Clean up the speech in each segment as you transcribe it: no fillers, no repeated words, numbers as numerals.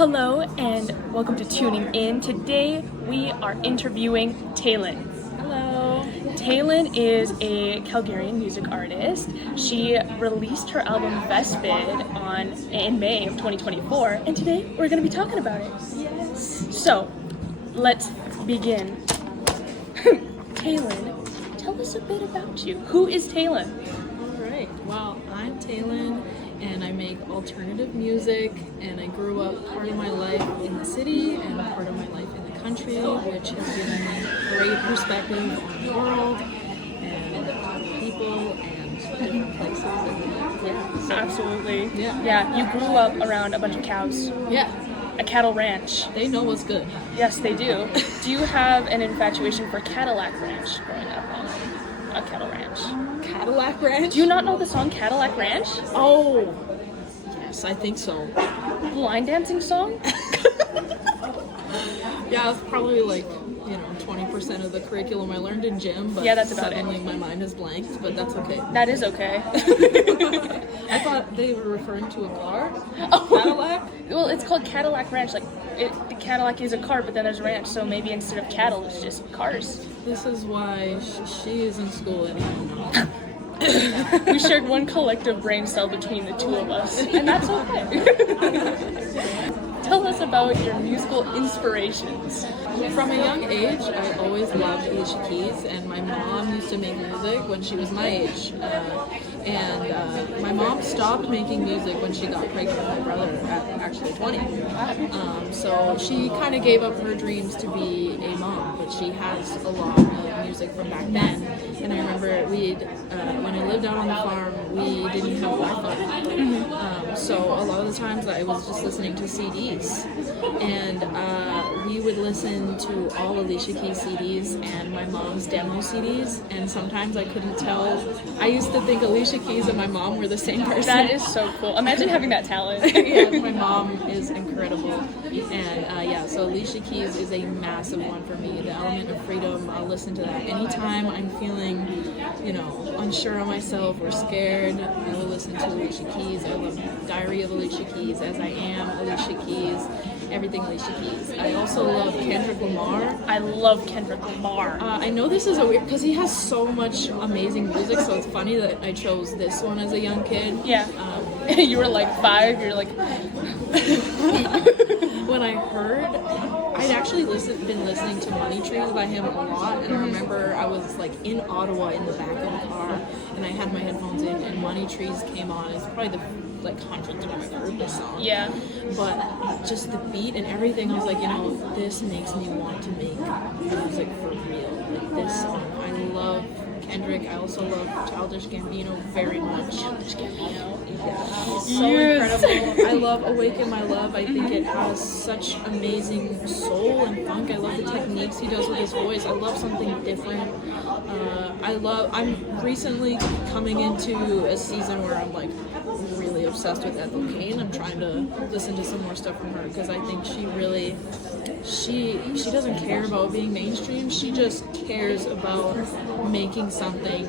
Hello and welcome to Tuning In. Today we are interviewing Taelyn. Hello. Taelyn is a Calgarian music artist. She released her album Vespid in May of 2024, and today we're going to be talking about it. Yes. So, let's begin. Taelyn, tell us a bit about you. Who is Taelyn? All right. Well, I'm Taelyn, and I make alternative music, and I grew up part of my life in the city and part of my life in the country, which has given me great perspective on the world and people and different places. And yeah, so, Absolutely. Yeah. You grew up around a bunch of cows. Yeah, A cattle ranch. they know what's good. Yes, they do. Do you have an infatuation for Cadillac Ranch growing up on a cattle ranch? Cadillac Ranch? Do you not know the song Cadillac Ranch? Oh, yes, I think so. The line dancing song? Yeah, it's probably like, 20% of the curriculum I learned in gym, but Yeah, that's about it. suddenly my mind is blanked, but that's okay. That is okay. I thought they were referring to a car. Oh. Cadillac? Well, it's called Cadillac Ranch. The Cadillac is a car, but then there's ranch, so maybe instead of cattle, it's just cars. This is why she is in school anymore. We shared one collective brain cell between the two of us, and that's okay. Tell us about your musical inspirations. From a young age, I always loved Alicia Keys, and my mom used to make music when she was my age. My mom stopped making music when she got pregnant with my brother at actually 20. So she kind of gave up her dreams to be a mom, but she has a lot of music from back then. And I remember when I lived out on the farm, we didn't have Wi-Fi. So a lot of the times I was just listening to CDs. And we would listen to all Alicia Keys CDs and my mom's demo CDs. And sometimes I couldn't tell. I used to think Alicia Keys and my mom were the same person. That is so cool. Imagine having that talent. Yeah, my mom is incredible. And so Alicia Keys is a massive one for me. The Element of Freedom, I'll listen to that anytime I'm feeling, unsure of myself or scared. I will listen to Alicia Keys. I love Diary of Alicia Keys, As I Am, Alicia Keys, everything Alicia Keys. I also love Kendrick Lamar. I love Kendrick Lamar. I know this is a weird, because he has so much amazing music, so it's funny that I chose this one as a young kid. Yeah. You were like 5, you're like... When I heard, I'd actually been listening to Money Trees by him a lot, and I remember I was like in Ottawa in the back of the car, and I had my headphones in, and Money Trees came on. It's probably the 100th time I've heard this song. Yeah. But just the beat and everything, I was like, this makes me want to make music for real. Like this song, I love Kendrick. I also love Childish Gambino very much. Childish Gambino. Yeah, so incredible. I love Awaken My Love. I think it has such amazing soul and funk. I love the techniques he does with his voice. I love something different. I'm recently coming into a season where I'm like really obsessed with Ethel Cain. I'm trying to listen to some more stuff from her because I think she really, she doesn't care about being mainstream. She just cares about making something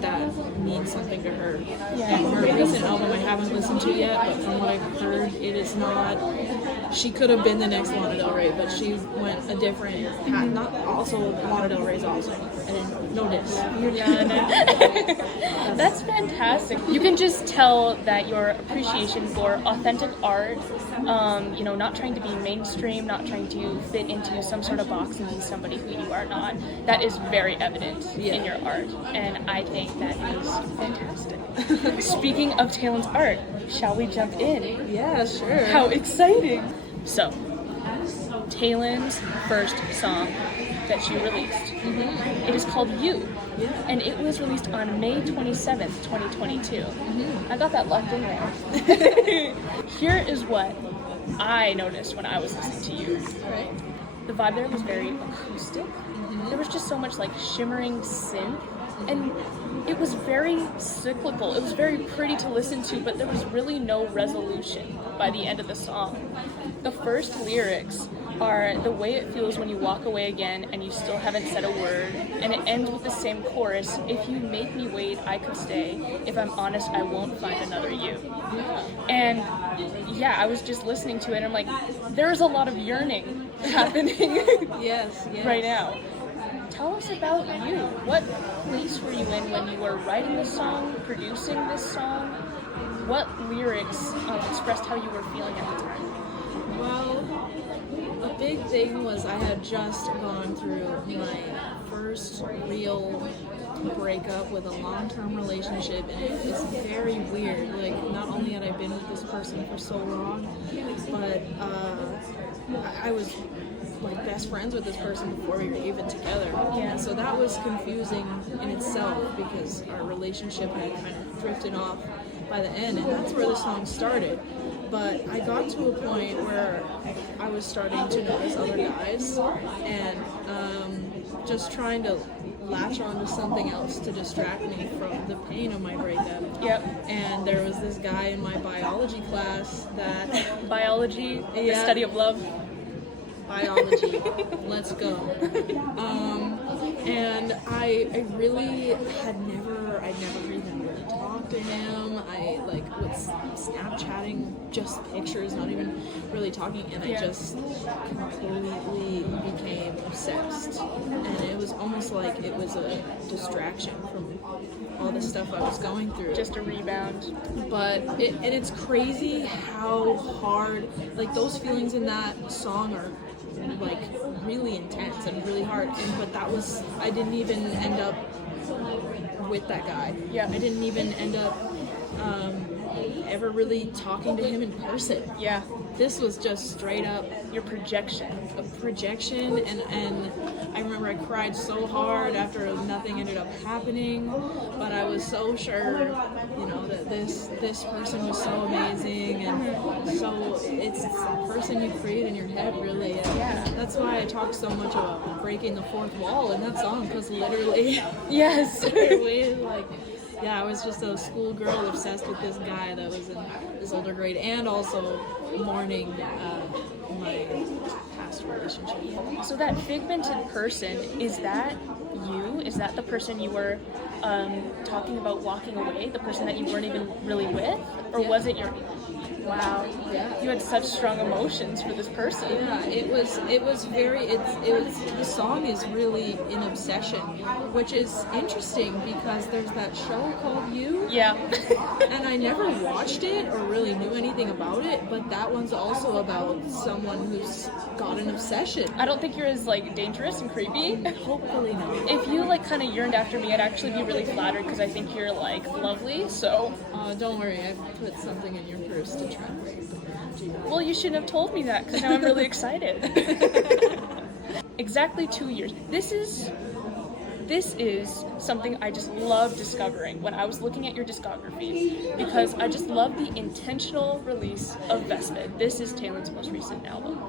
that means something to her. Yeah. And her recent album I haven't listened to yet, but from what I've heard, it is not. She could have been the next Lana Del Rey, but she went a different path. Not also Lana Del Rey's awesome. And no diss. That's fantastic. You can just tell that your appreciation for authentic art, not trying to be mainstream, not trying to fit into some sort of box and be somebody who you are not, that is very evident in your art. And I think that is fantastic. Speaking of Taelyn's art, shall we jump in? Yeah, sure. How exciting! So, Taelyn's first song that she released. It is called You. Yeah. And it was released on May 27th, 2022. I got that locked in there. Here is what I noticed when I was listening to You. Right. The vibe there was very acoustic. There was just so much like shimmering synth. And it was very cyclical. It was very pretty to listen to, but there was really no resolution by the end of the song. The first lyrics are The Way It Feels When You Walk Away Again and You Still Haven't Said a Word, and it ends with the same chorus, If You Make Me Wait, I Could Stay. If I'm honest, I won't find another you. Yeah. And yeah, I was just listening to it and I'm like, there's a lot of yearning happening Yes. right now. Tell us about you. What place were you in when you were writing this song, producing this song? What lyrics expressed how you were feeling at the time? Well, a big thing was I had just gone through my first real breakup with a long-term relationship, and it was very weird. Like, not only had I been with this person for so long, but I was like best friends with this person before we were even together. Yeah. And so that was confusing in itself because our relationship had kind of drifted off by the end, and that's where the song started. But I got to a point where I was starting to notice other guys and just trying to latch onto something else to distract me from the pain of my breakup. Yep. And there was this guy in my biology class that... Biology, the Yeah. study of love. Biology. Let's go. And I really I'd never even really talked to him. I like was Snapchatting just pictures, not even really talking, and I just completely became obsessed. And it was almost like it was a distraction from all the stuff I was going through. Just a rebound. But it's crazy how hard, like, those feelings in that song are like really intense and really hard. But I didn't even end up with that guy. Yeah. I didn't even end up ever really talking to him in person. Yeah. This was just straight up Your projection. a projection, and I remember I cried so hard after nothing ended up happening, but I was so sure, that this person was so amazing, and so it's the person you create in your head, really. And Yeah. that's why I talk so much about breaking the fourth wall in that song, because literally, Yes. literally, like, yeah, I was just a schoolgirl obsessed with this guy that was in this older grade, and also mourning my past relationship. So that figmented person, is that you? Is that the person you were talking about walking away? The person that you weren't even really with? Or Yeah. was it your... Wow. Yeah. You had such strong emotions for this person. Yeah, it was the song is really an obsession, which is interesting because there's that show called You. Yeah. And I never watched it or really knew anything about it, but that one's also about someone who's got an obsession. I don't think you're as, like, dangerous and creepy. Hopefully not. If you, like, kind of yearned after me, I'd actually be really flattered because I think you're, like, lovely, so... Don't worry, I put something in your purse to try and rape. Well, you shouldn't have told me that because now I'm really excited. Exactly 2 years. This is something I just love discovering when I was looking at your discography, because I just love the intentional release of Vespid. This is Taylor's most recent album.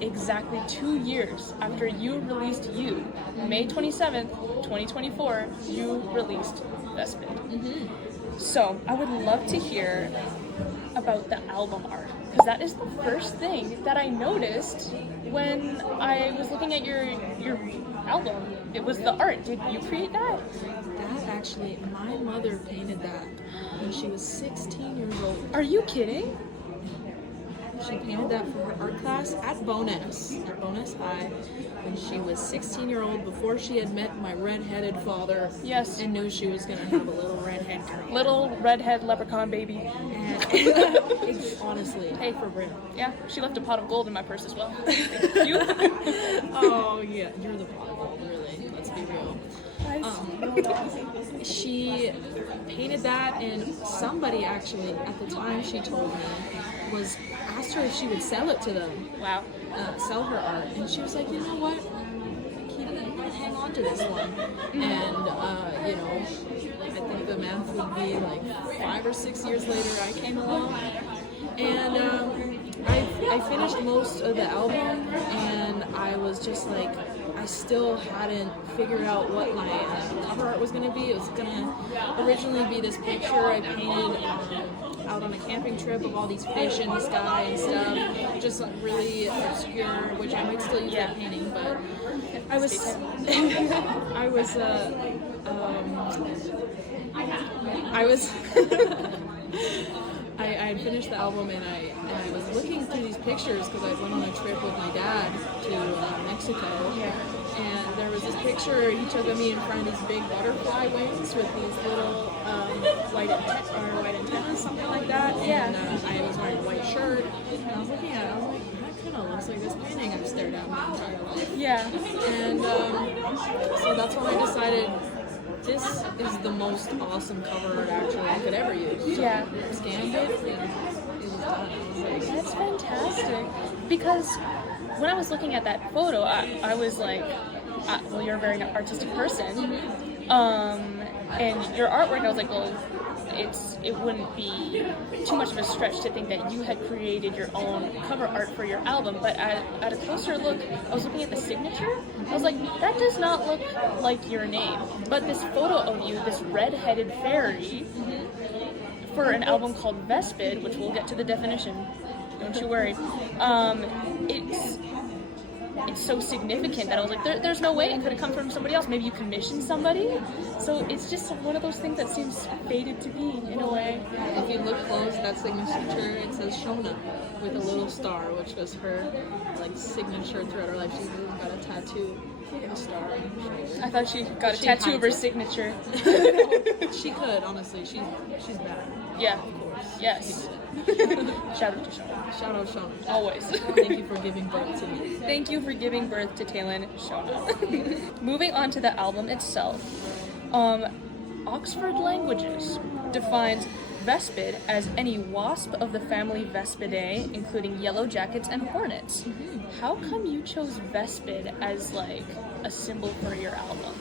Exactly 2 years after you released You, May 27th, 2024, you released Vespid. Mm-hmm. So I would love to hear about the album art, because that is the first thing that I noticed when I was looking at your album. It was the art. Did you create that? That actually, my mother painted that when she was 16 years old. Are you kidding? She painted that for her art class at Bonus High, when she was 16-year-old, before she had met my redheaded father. Yes. And knew she was going to have a little redhead girl. Little redhead leprechaun baby. And honestly, hey, for real. Yeah, she left a pot of gold in my purse as well. Thank you. Oh yeah, you're the pot of gold, really. Let's be real. She painted that, and somebody actually at the time, she told me, was asked her if she would sell it to them. Wow. Sell her art, and she was like, you know what? Hang on to this one. And I think the math would be like 5 or 6 years later, I came along, and I finished most of the album, and I was just like, I still hadn't figured out what my cover art was going to be. It was going to originally be this picture I painted out on a camping trip of all these fish in the sky and stuff, just really obscure, which I might still use that painting, but I was, I had finished the album and I was looking through these pictures because I went on a trip with my dad to Mexico. And there was this picture he took of me in front of these big butterfly wings with these little white antennas, something like that. And I was wearing a white shirt. And I was looking at it, I was like, that kind of looks like this painting I've stared at my entire life. Yeah. And so that's when I decided this is the most awesome cover art actually I could ever use. So Yeah. I scanned it and it was done. I was like, That's fantastic. Because when I was looking at that photo, I was like, well, you're a very artistic person. And your artwork, I was like, well, it wouldn't be too much of a stretch to think that you had created your own cover art for your album. But at a closer look, I was looking at the signature. I was like, that does not look like your name. But this photo of you, this red-headed fairy, for an album called Vespid, which we'll get to the definition, don't you worry, it's so significant that I was like, there's no way it could have come from somebody else. Maybe you commissioned somebody. So it's just one of those things that seems fated to be, in a way. If you look close, that signature, it says Shona with a little star, which was her like signature throughout her life. She's even got a tattoo of a star. I thought she got a tattoo of her signature. She could, honestly. She's bad. Yeah. Of course. Yes. Shout out to Shona. Shout out Shona. Always. Thank you for giving birth to me. Thank you for giving birth to Taelyn, Shona. Moving on to the album itself. Oxford Languages defines Vespid as any wasp of the family Vespidae, including yellow jackets and hornets. How come you chose Vespid as like a symbol for your album?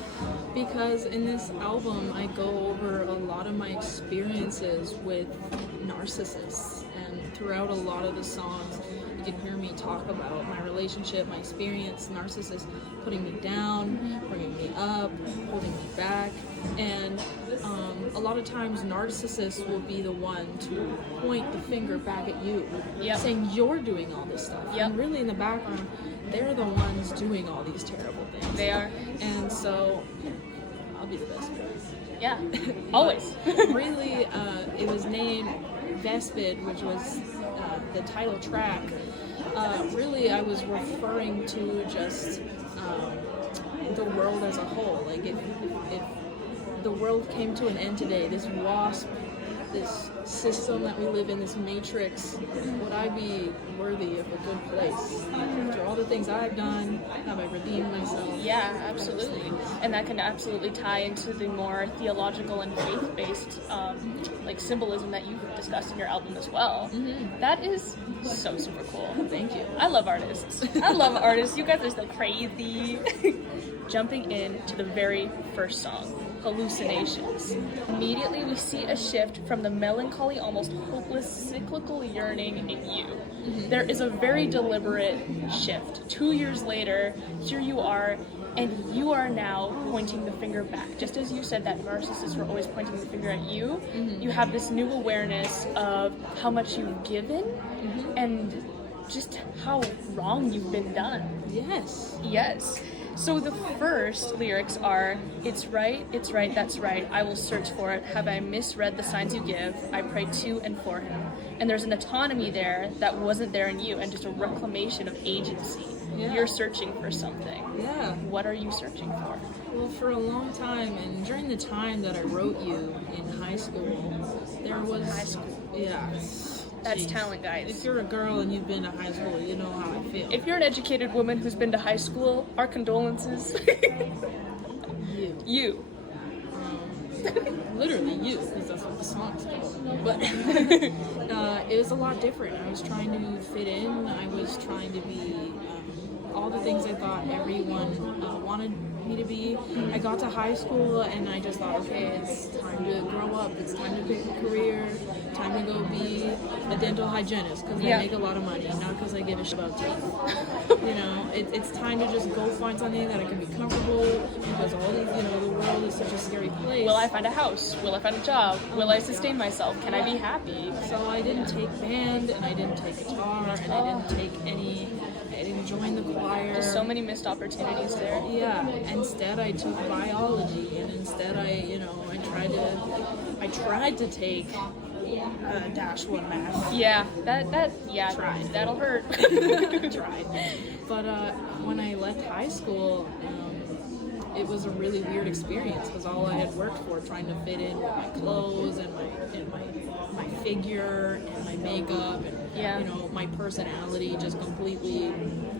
Because in this album, I go over a lot of my experiences with narcissists, and throughout a lot of the songs, you can hear me talk about my relationship, my experience, narcissists putting me down, bringing me up, holding me back, and a lot of times narcissists will be the one to point the finger back at you, saying you're doing all this stuff, and really in the background, they're the ones doing all these terrible things. They are. And so I'll be the best. Yeah, always. Really, it was named Vespid, which was the title track. Really, I was referring to just the world as a whole. Like, if the world came to an end today, this wasp, this system that we live in, this matrix, would I be worthy of a good place? After all the things I've done, have I redeemed myself? Yeah, absolutely. And that can absolutely tie into the more theological and faith-based like symbolism that you've discussed in your album as well. That is so super cool. Thank you. I love artists. I love artists. You guys are so crazy. Jumping into the very first song, Hallucinations. Immediately we see a shift from the melancholy, almost hopeless, cyclical yearning in you. There is a very deliberate shift. 2 years later, here you are, and you are now pointing the finger back. Just as you said that narcissists were always pointing the finger at you, you have this new awareness of how much you've given and just how wrong you've been done. Yes. Yes. So the first lyrics are, it's right, that's right, I will search for it. Have I misread the signs you give? I pray to and for him. And there's an autonomy there that wasn't there in you, and just a reclamation of agency. Yeah. You're searching for something. Yeah. What are you searching for? Well, for a long time, and during the time that I wrote you in high school, there was... High school. Yeah. That's Jeez. Talent, guys. If you're a girl and you've been to high school, you know how I feel. If you're an educated woman who's been to high school, our condolences. You. Literally you, because that's what the song's called. But it was a lot different. I was trying to fit in. I was trying to be all the things I thought everyone wanted me to be. I got to high school and I just thought, okay, it's time to grow up. It's time to pick a career. Time to go be a dental hygienist because they make a lot of money, not because I give a shit about teeth. You know, it's time to just go find something that I can be comfortable because all these, you know, the world is such a scary place. Will I find a house? Will I find a job? Will I sustain myself? Can I be happy? So I didn't take band and I didn't take guitar and I didn't join the choir. Just so many missed opportunities there. Yeah, instead I took biology and instead I tried to take -1 math. Yeah, Tried. that'll hurt. Tried. But when I left high school, it was a really weird experience because all I had worked for, trying to fit in with my clothes and my figure and my makeup and you know, my personality, just completely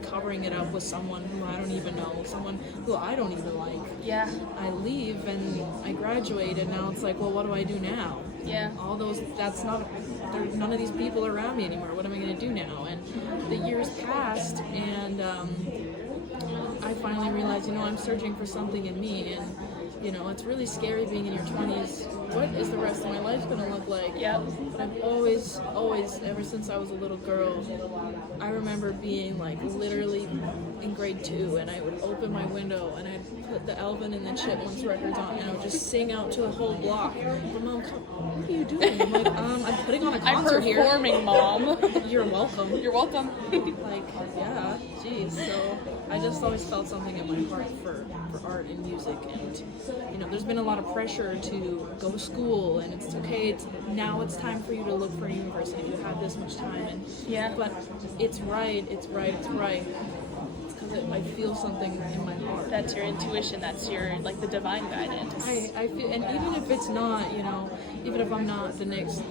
covering it up with someone who I don't even know, someone who I don't even like. Yeah. I leave and I graduate and now it's like, well, what do I do now? Yeah. None of these people are around me anymore. What am I going to do now? And the years passed and I finally realized, you know, I'm searching for something in me, and you know, it's really scary being in your 20s. What is the rest of my life going to look like? Yeah. But I've always, ever since I was a little girl, I remember being like literally in grade 2, and I would open my window and I'd put the Alvin and the Chipmunks records on, and I would just sing out to the whole block. My mom, what are you doing? I'm like, I'm putting on a concert I'm here. performing, Mom. You're welcome. You're welcome. Like, yeah, geez. So I just always felt something in my heart for art and music, and you know, there's been a lot of pressure to go to school, and it's okay. Now it's time for you to look for a university. You have this much time, and but it's right. It's because I feel something in my heart. That's your intuition. That's your, like, the divine guidance. I feel, and even if it's not, you know, even if I'm not the next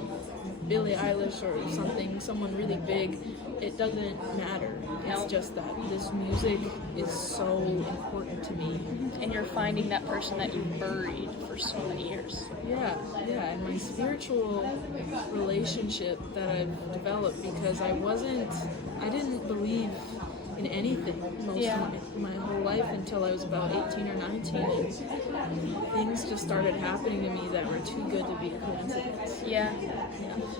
Billie Eilish or someone really big, it doesn't matter. It's just that this music is so important to me. And you're finding that person that you buried for so many years. Yeah, and my spiritual relationship that I've developed, because I didn't believe in anything most of my whole life until I was about 18 or 19, and things just started happening to me that were too good to be a coincidence. Yeah.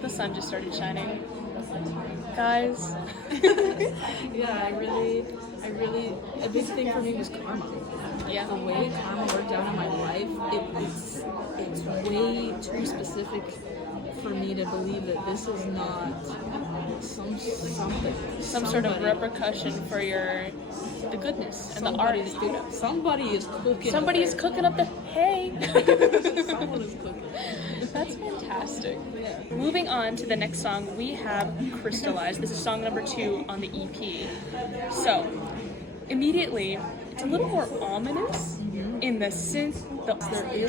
The sun just started shining. Guys. Yeah, I really, a big thing for me was karma. Yeah. The way karma worked out in my life, it's way too specific for me to believe that this is not some sort of repercussion for the goodness and the art that you put up. Somebody is cooking. Somebody is cooking up the hay. Someone is cooking. That's fantastic. Yeah. Moving on to the next song, we have Crystallized. This is song number 2 on the EP. So, immediately, it's a little more ominous in the synth, the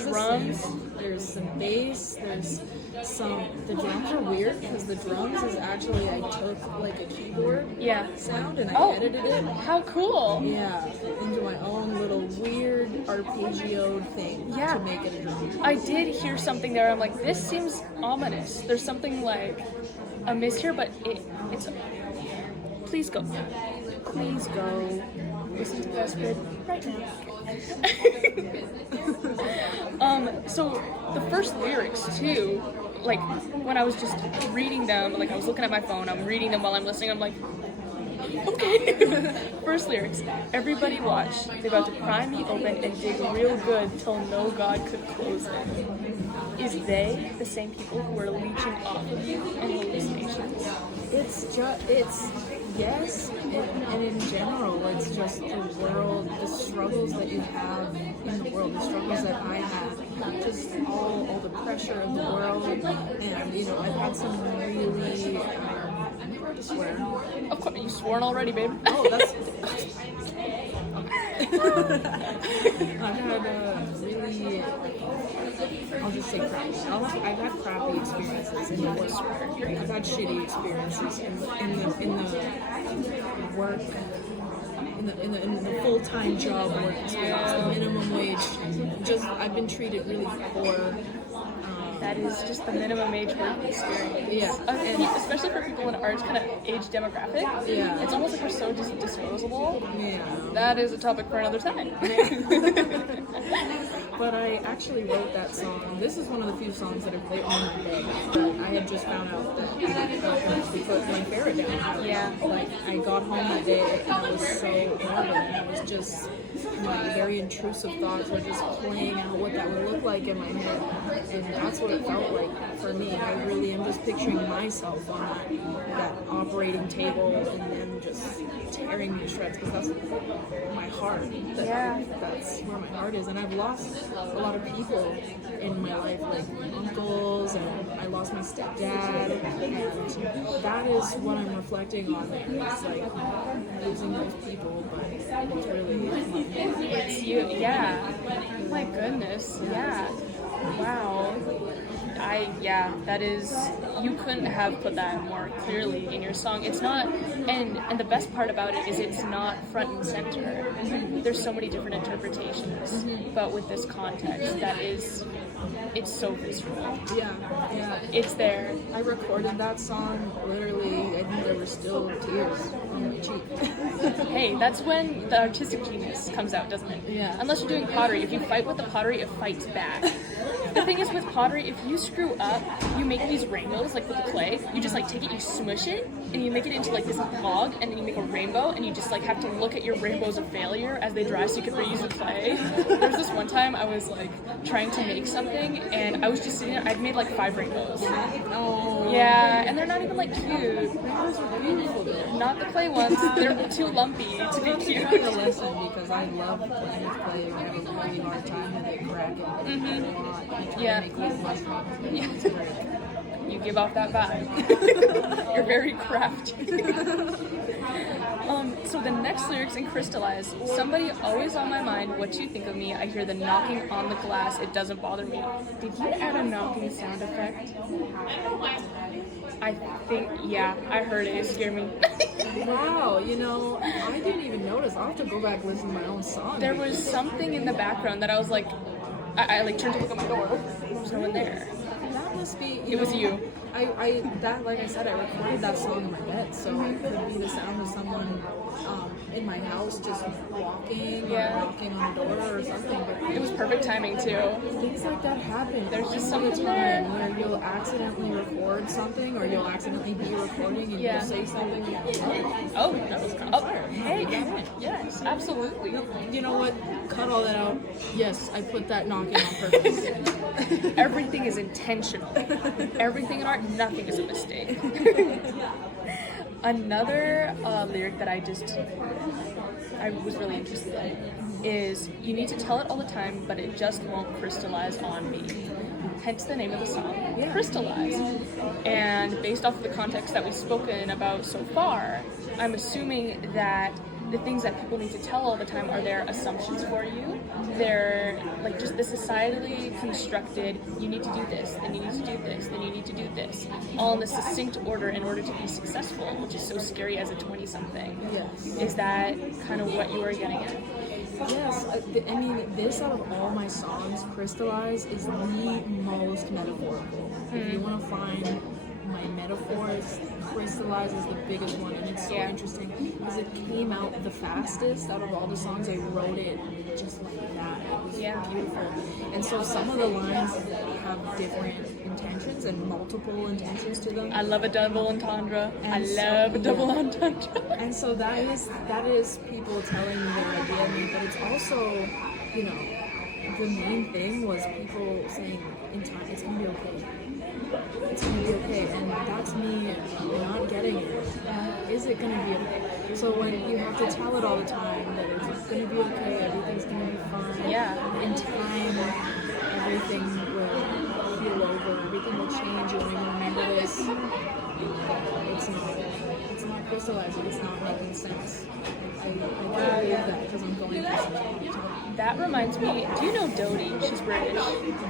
drums. There's some bass, the drums are weird because the drums is actually, I took like a keyboard sound and I edited it. How cool. Yeah, into my own little weird arpeggioed thing to make it a drum. I did hear something there. I'm like, this seems ominous. There's something like amiss here, but it's. Please go. Please go. Listen to this bit right now. So the first lyrics too, like when I was just reading them, like I was looking at my phone, I'm reading them while I'm listening, I'm like, okay. First lyrics, everybody watch, they're about to pry me open and dig real good till no God could close it. Is they the same people who are leeching off of you in hallucinations? It's yes, and in general, it's just the world, the struggles that you have in the world, the struggles that I have, just all the pressure of the world, and you know, I've had some really, I'm allowed to swear. Of course, you sworn already, babe. Oh, that's. I've had really, I'll just say crappy. I've had crappy experiences in the work. I've had shitty experiences in the work, in the full-time job work experience, the minimum wage. Just I've been treated really poor. That is just the minimum age work experience. Yeah. Especially for people in arts kind of age demographic. Yeah. It's almost like we're so disposable. Yeah. That is a topic for another time. But I actually wrote that song. This is one of the few songs that I've written in my day. I had just found out that I put my ferret down. Yeah. Like, I got home that day and I was so bored, and it was just, my very intrusive thoughts were just playing out what that would look like in my head. And that's what it felt like for me. I really am just picturing myself on that operating table and then just tearing me to shreds, because that's my heart. That's where my heart is. And I've lost a lot of people in my life, like uncles, and I lost my stepdad, and that is what I'm reflecting on there. It's like losing those people, but it's really It's you, yeah. My goodness, yeah. Wow. That is, you couldn't have put that more clearly in your song. It's not, and the best part about it is it's not front and center. There's so many different interpretations, but with this context, it's so visceral. Yeah. It's there. I recorded that song, literally, I think there were still tears on my cheek. Hey, that's when the artistic genius comes out, doesn't it? Yeah. Unless you're doing pottery. If you fight with the pottery, it fights back. The thing is with pottery, if you screw up, you make these rainbows, like with the clay. You just like take it, you smush it, and you make it into like this log, and then you make a rainbow, and you just like have to look at your rainbows of failure as they dry so you can reuse the clay. There was this one time I was like trying to make something, and I was just sitting there. I'd made like 5 rainbows. Oh. Yeah, and they're not even like cute. Rainbows are beautiful though. Not the clay ones. They're too lumpy to be I'm cute. trying to listen because I love playing with clay, and I have a really hard time with it cracking a lot. I try Yeah. to make little mushrooms, and Yeah. it's great. You give off that vibe. You're very crafty. So the next lyrics in Crystallize, somebody always on my mind, what you think of me, I hear the knocking on the glass, it doesn't bother me. Did you add a knocking sound effect? I think, yeah, I heard it, it scared me. Wow, I didn't even notice. I'll have to go back and listen to my own song. There was something in the background that I was like, I like turned to look at my door, there was no one there. That must be. It was you. Like I said, I recorded that song in my bed, so it could be the sound of someone in my house just walking or knocking on the door or something. But It was perfect timing too. things like that happen. There's just all the something time there. where you'll accidentally record something, or you'll accidentally be recording and Yeah. you'll say something. Oh, That was kind of fire. Hey, Yeah. yes, absolutely. You know what? Cut all that out. Yes, I put that knocking on purpose. Everything is intentional. Everything in art, nothing is a mistake. Another lyric that I was really interested in is, you need to tell it all the time, but it just won't crystallize on me. Hence the name of the song, Crystallize. And based off of the context that we've spoken about so far, I'm assuming that the things that people need to tell all the time are their assumptions for you. They're like just the societally constructed, you need to do this, then you need to do this, then you need to do this, all in the succinct order in order to be successful, which is so scary as a 20-something. Yes. Is that kind of what you were getting at? Yes, I mean, this out of all my songs, Crystallize is the most metaphorical. If you want to find my metaphors, Crystallize is the biggest one, and it's so interesting because it came out the fastest out of all the songs. I wrote it just like that. It was beautiful. And so some of the lines have different intentions and multiple intentions to them. I love a double entendre. And I love a double entendre. And so that is people telling me their idea of me, but it's also, the main thing was people saying in time, it's gonna be okay. It's gonna be okay, and that's me not getting it. Is it gonna be okay? So when you have to tell it all the time that it's gonna be okay, everything's gonna be fine. Yeah. In time, everything will heal over, everything will change. You'll remember this. It's not crystallizing. It's not making sense. I can't believe that because I'm going through such a hard time. That reminds me, do you know Dodie? She's British.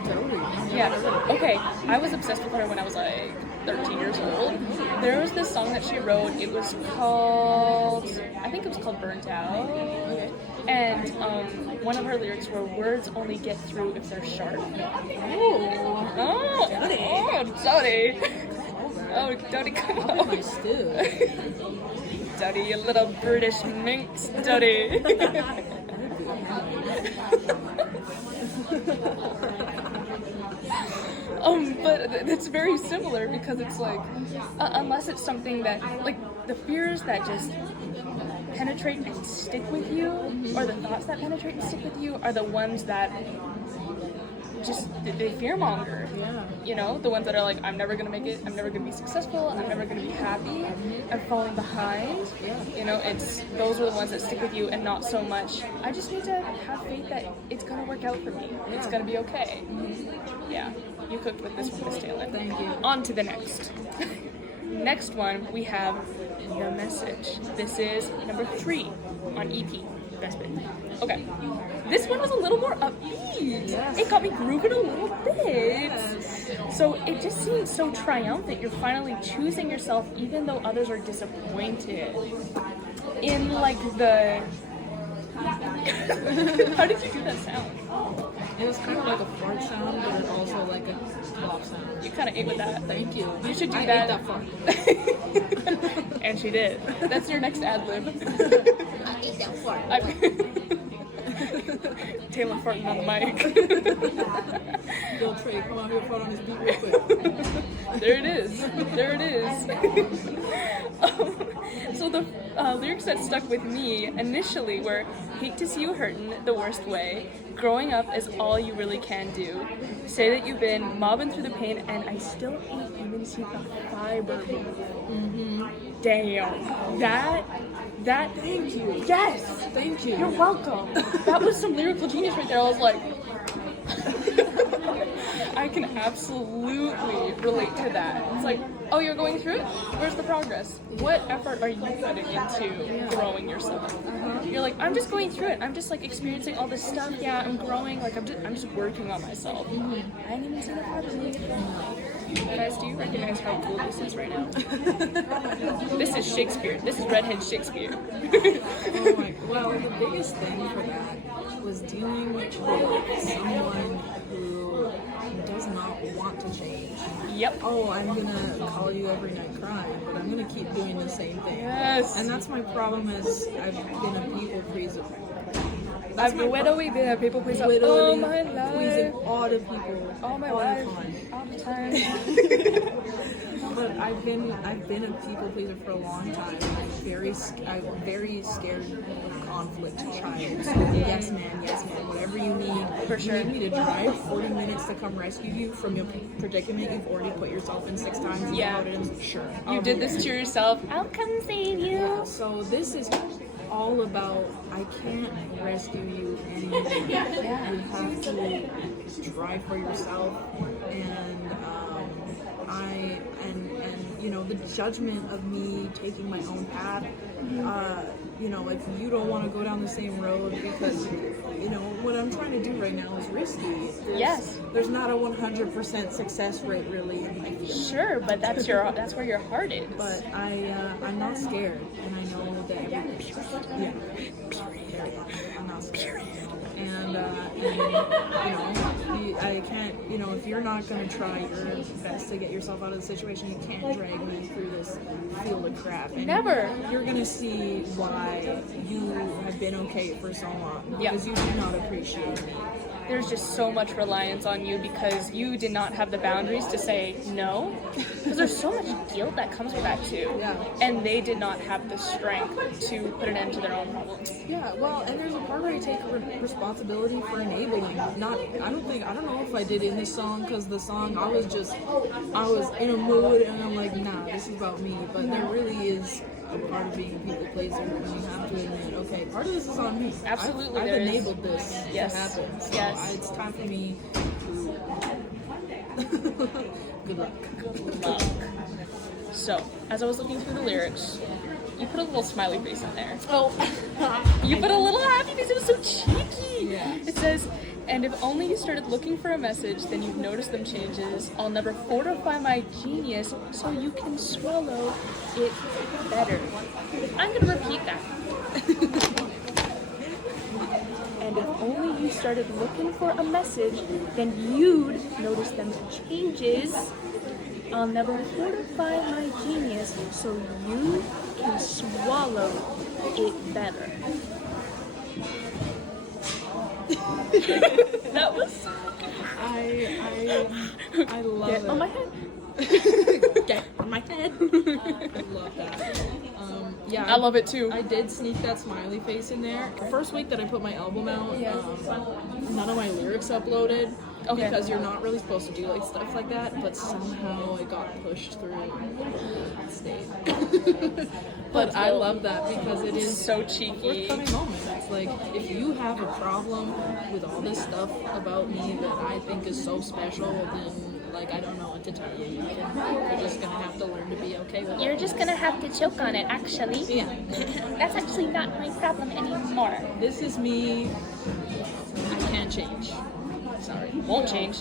Totally. Yeah. Okay. I was obsessed with her when I was like 13 years old. There was this song that she wrote. It was called, I think it was called Burnt Out. Okay. And one of her lyrics were, words only get through if they're sharp. Oh, Daddy. Oh, Daddy, come on. my stew. Daddy, you little British minx, Daddy. But it's very similar because it's like, unless it's something that, like, the fears that just penetrate and stick with you, or the thoughts that penetrate and stick with you, are the ones that just, they fearmonger. Yeah. You know, the ones that are like, I'm never gonna make it, I'm never gonna be successful, I'm never gonna be happy, I'm falling behind. You know, those are the ones that stick with you, and not so much, I just need to have faith that it's gonna work out for me. It's gonna be okay. Yeah, you cooked with this one, Miss Taelyn. Thank you. On to the next. Next one, we have The Message. This is number 3 on EP. Best bit. Okay. This one was a little more upbeat. Yes. It got me grooving a little bit. Yes. So it just seems so triumphant. You're finally choosing yourself even though others are disappointed. In like the... How did you do that sound? It was kind of like a fart sound, but also like a cough sound. You kind of ate with that. Thank you. You should do I that. ate that fart. And she did. That's your next ad lib. I ate that fart. Taylor farting on the mic. Yo, Trey, come out here, fart on this beat real quick. There it is. There it is. So the lyrics that stuck with me initially were, hate to see you hurtin' the worst way. Growing up is all you really can do. Say that you've been mobbing through the pain and I still ain't even seen the fiber. Damn. That, Thank you. yes. Thank you. You're welcome. That was some lyrical genius right there. I was like, I can absolutely relate to that. It's like, oh, you're going through it? Where's the progress? What effort are you putting into growing yourself? You're like, I'm just going through it. I'm just like experiencing all this stuff. Yeah, I'm growing. Like I'm just working on myself. I ain't even seen the progress. Guys, do you recognize how cool this is right now? This is Shakespeare. This is redhead Shakespeare. Oh my, well, the biggest thing for that was dealing with someone who does not want to change. Yep. Oh, I'm gonna call you every night crying, but I'm gonna keep doing the same thing. Yes. And that's my problem is I've been a people pleaser. I've literally been a people pleaser all my life. Pleasing all the people. All my all life. the time. All the time. But I've been a people pleaser for a long time. I'm very scared of conflict child. So yes man, whatever you need. For sure. You need me to drive 40 minutes to come rescue you from your predicament you've already put yourself in 6 times. Yeah. Sure. You did this to yourself. I'll come save you. Yeah, so this is all about I can't rescue you anymore. You have to drive for yourself, and you know the judgment of me taking my own path. You know, if you don't want to go down the same road because you know what I'm trying to do right now is risky. There's not a 100% success rate really in my field. Sure, but that's where your heart is. But I'm not scared, and I know that I'm not scared. And you know, I can't. You know, if you're not gonna try your best to get yourself out of the situation, you can't drag me through this field of crap. And Never. You're gonna see why you have been okay for so long because you do not appreciate me. There's just so much reliance on you because you did not have the boundaries to say no. Because there's so much guilt that comes with that too. Yeah. And they did not have the strength to put an end to their own problems. Yeah, well, and there's a part where I take responsibility for enabling. I don't know if I did in this song because the song I was in a mood and I'm like, nah, this is about me. But there really is a part of being a people pleaser when you have to admit, okay, part of this is on me. Absolutely, I've there is. enabled this to happen. So it's time for me to good luck. Good luck. So, as I was looking through the lyrics, you put a little smiley face in there. Oh. You put a little happy face. It was so cheeky. Yeah. It says, and if only you started looking for a message, then you'd notice them changes. I'll never fortify my genius so you can swallow it better. I'm gonna repeat that. And if only you started looking for a message, then you'd notice them changes. I'll never fortify my genius so you can swallow it better. That was I love Get it. on my head. Get on my head. I love that. Yeah, I love it too. I did sneak that smiley face in there. The first week that I put my album out, none of my lyrics uploaded. Okay. Because you're not really supposed to do like stuff like that, but somehow it got pushed through the state. But I love that because it is so a cheeky. funny moment. It's like, if you have a problem with all this stuff about me that I think is so special, then like I don't know what to tell you. You're just gonna have to learn to be okay with it. You're just gonna have to choke on it, actually. Yeah. That's actually not my problem anymore. This is me. I can't change. Sorry. Won't change.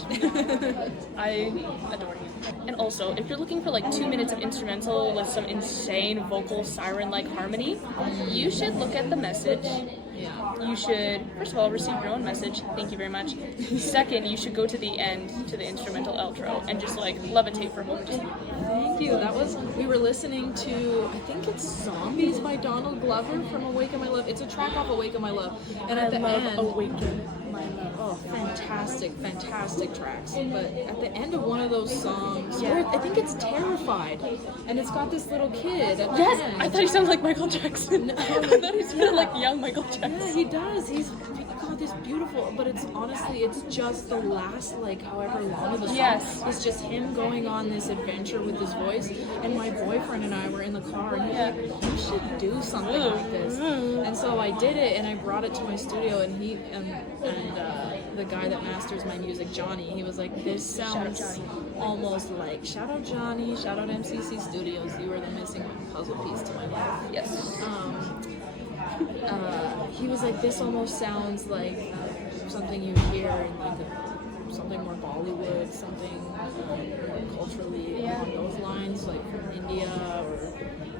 I adore you. And also, if you're looking for like 2 minutes of instrumental with some insane vocal siren-like harmony, you should look at the message. Yeah. You should, first of all, receive your own message. Thank you very much. Second, you should go to the end, to the instrumental outro, and just like levitate for a moment. Just, Thank you. That was, we were listening to, I think it's Zombies by Donald Glover from Awaken My Love. It's a track off Awaken My Love. And at the end, Awaken My Love. oh, fantastic tracks. But at the end of one of those songs, Yeah. where I think it's Terrified, and it's got this little kid at the Yes! end. I thought he sounded like Michael Jackson. I thought he sounded like young Michael Jackson. Yeah, he does. He's got this beautiful, but it's honestly, it's just the last, like, however long of the song. Yes. It's just him going on this adventure with his voice. And my boyfriend and I were in the car, and he was like, you should do something like this. And so I did it, and I brought it to my studio, and he, and the guy that masters my music, Johnny, he was like, this sounds Johnny. almost like, shout out Johnny, shout out MCC Studios, you were the missing puzzle piece to my life. Yes. He was like, this almost sounds like something you hear in like something more Bollywood, something more culturally along those lines, like from India or,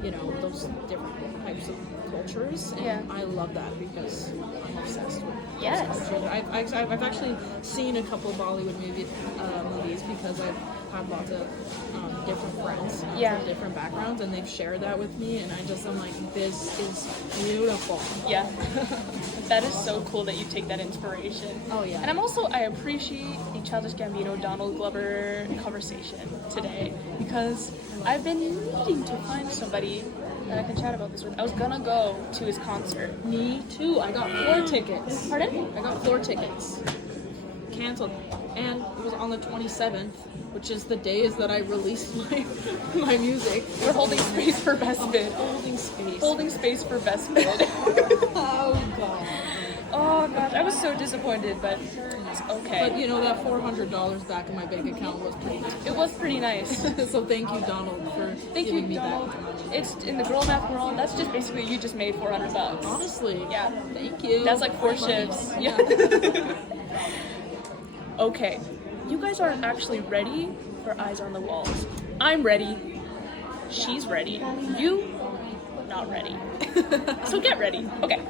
you know, those different types of cultures. And I love that because I'm obsessed with those cultures. I've actually seen a couple Bollywood movies because I've had lots of different friends from different backgrounds, and they've shared that with me, and I'm like, this is beautiful. Yeah. That is so cool that you take that inspiration. Oh, yeah. And I appreciate the Childish Gambino Donald Glover conversation today because I've been needing to find somebody that I can chat about this with. I was gonna go to his concert. Me too. I got 4 tickets. Pardon? I got 4 tickets. Canceled. And it was on the 27th, which is the days that I released my music. We're holding space for best bid. Holding space. Holding space for best bid. Oh, God. Oh gosh, I was so disappointed, but it's okay. But you know, that $400 back in my bank account was pretty nice. It was pretty nice. So thank you, Donald, for giving me Donald. that money. It's in the girl math world. That's just basically you just made $400. Honestly. Yeah. Thank you. That's like 4 Free money. shifts. Yeah. Okay, you guys are actually ready for Eyes on the Walls. I'm ready. She's ready. You, not ready. So get ready. Okay.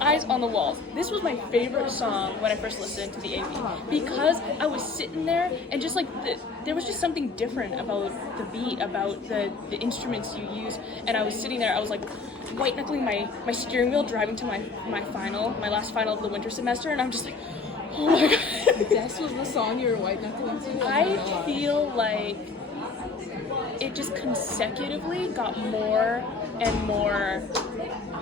Eyes on the Walls. This was my favorite song when I first listened to the AV because I was sitting there and just like there was just something different about the beat, about the instruments you use, and I was sitting there. I was like white knuckling my steering wheel, driving to my last final of the winter semester, and I'm just like, oh my god. This was the song you were white knuckling to? I feel like it just consecutively got more and more,